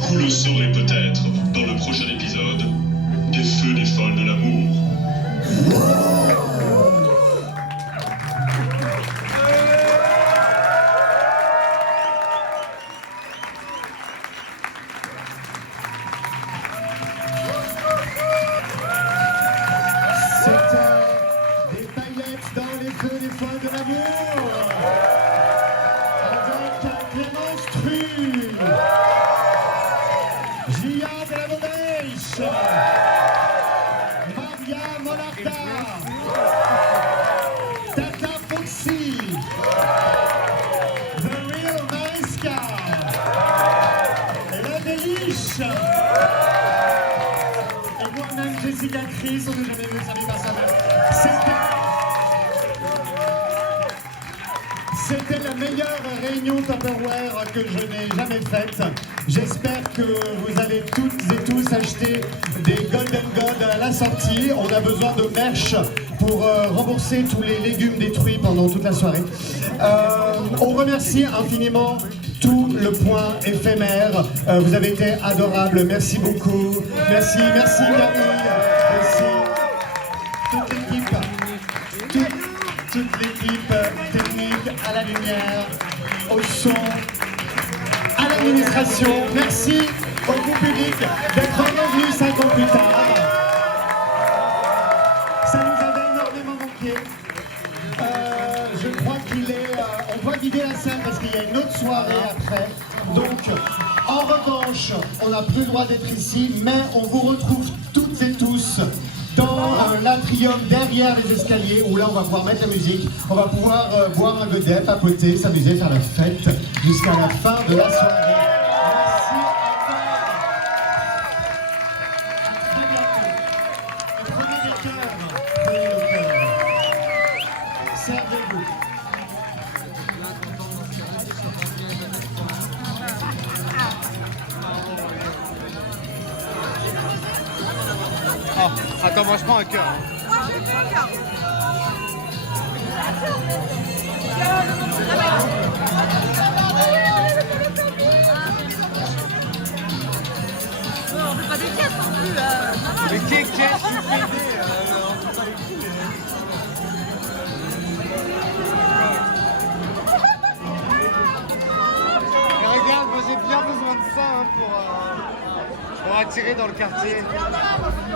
Vous le saurez peut-être dans le prochain épisode des Feux des Folles de l'amour. Des paillettes dans les feux des folles de l'amour. Avec Clémence Tru, Gia de la Bobèche, Maria Monarda, Tata Foxy, The Real Mariska, La Déliche, et moi-même Jessica Chris, on n'est jamais vu, ça n'est pas ça même. C'était la meilleure réunion Tupperware que je n'ai jamais faite. J'espère que vous allez toutes et tous acheter des Golden God à la sortie. On a besoin de merch pour rembourser tous les légumes détruits pendant toute la soirée. On remercie infiniment tout le point éphémère. Vous avez été adorables. Merci beaucoup. Merci, merci Camille. Merci. Toute l'équipe. Toute l'équipe technique, à la lumière, au son, à l'administration. Merci au groupe public d'être revenu 5 ans plus tard. Ça nous avait énormément manqué. Je crois qu'il est... on doit guider la scène parce qu'il y a une autre soirée après. Donc, en revanche, on n'a plus le droit d'être ici, mais on vous retrouve toutes et tous dans l'atrium derrière les escaliers où là on va pouvoir mettre la musique, on va pouvoir boire un godet, papoter, s'amuser, faire la fête jusqu'à la fin de la soirée. Merci encore. Très bientôt. Prenez des cœurs. Prenez le cœur. Servez-vous. Oh, attends, moi je prends un cœur. Non, on fait pas des caisses non plus. Mais qu'est-ce que tu fais? attirer dans le quartier.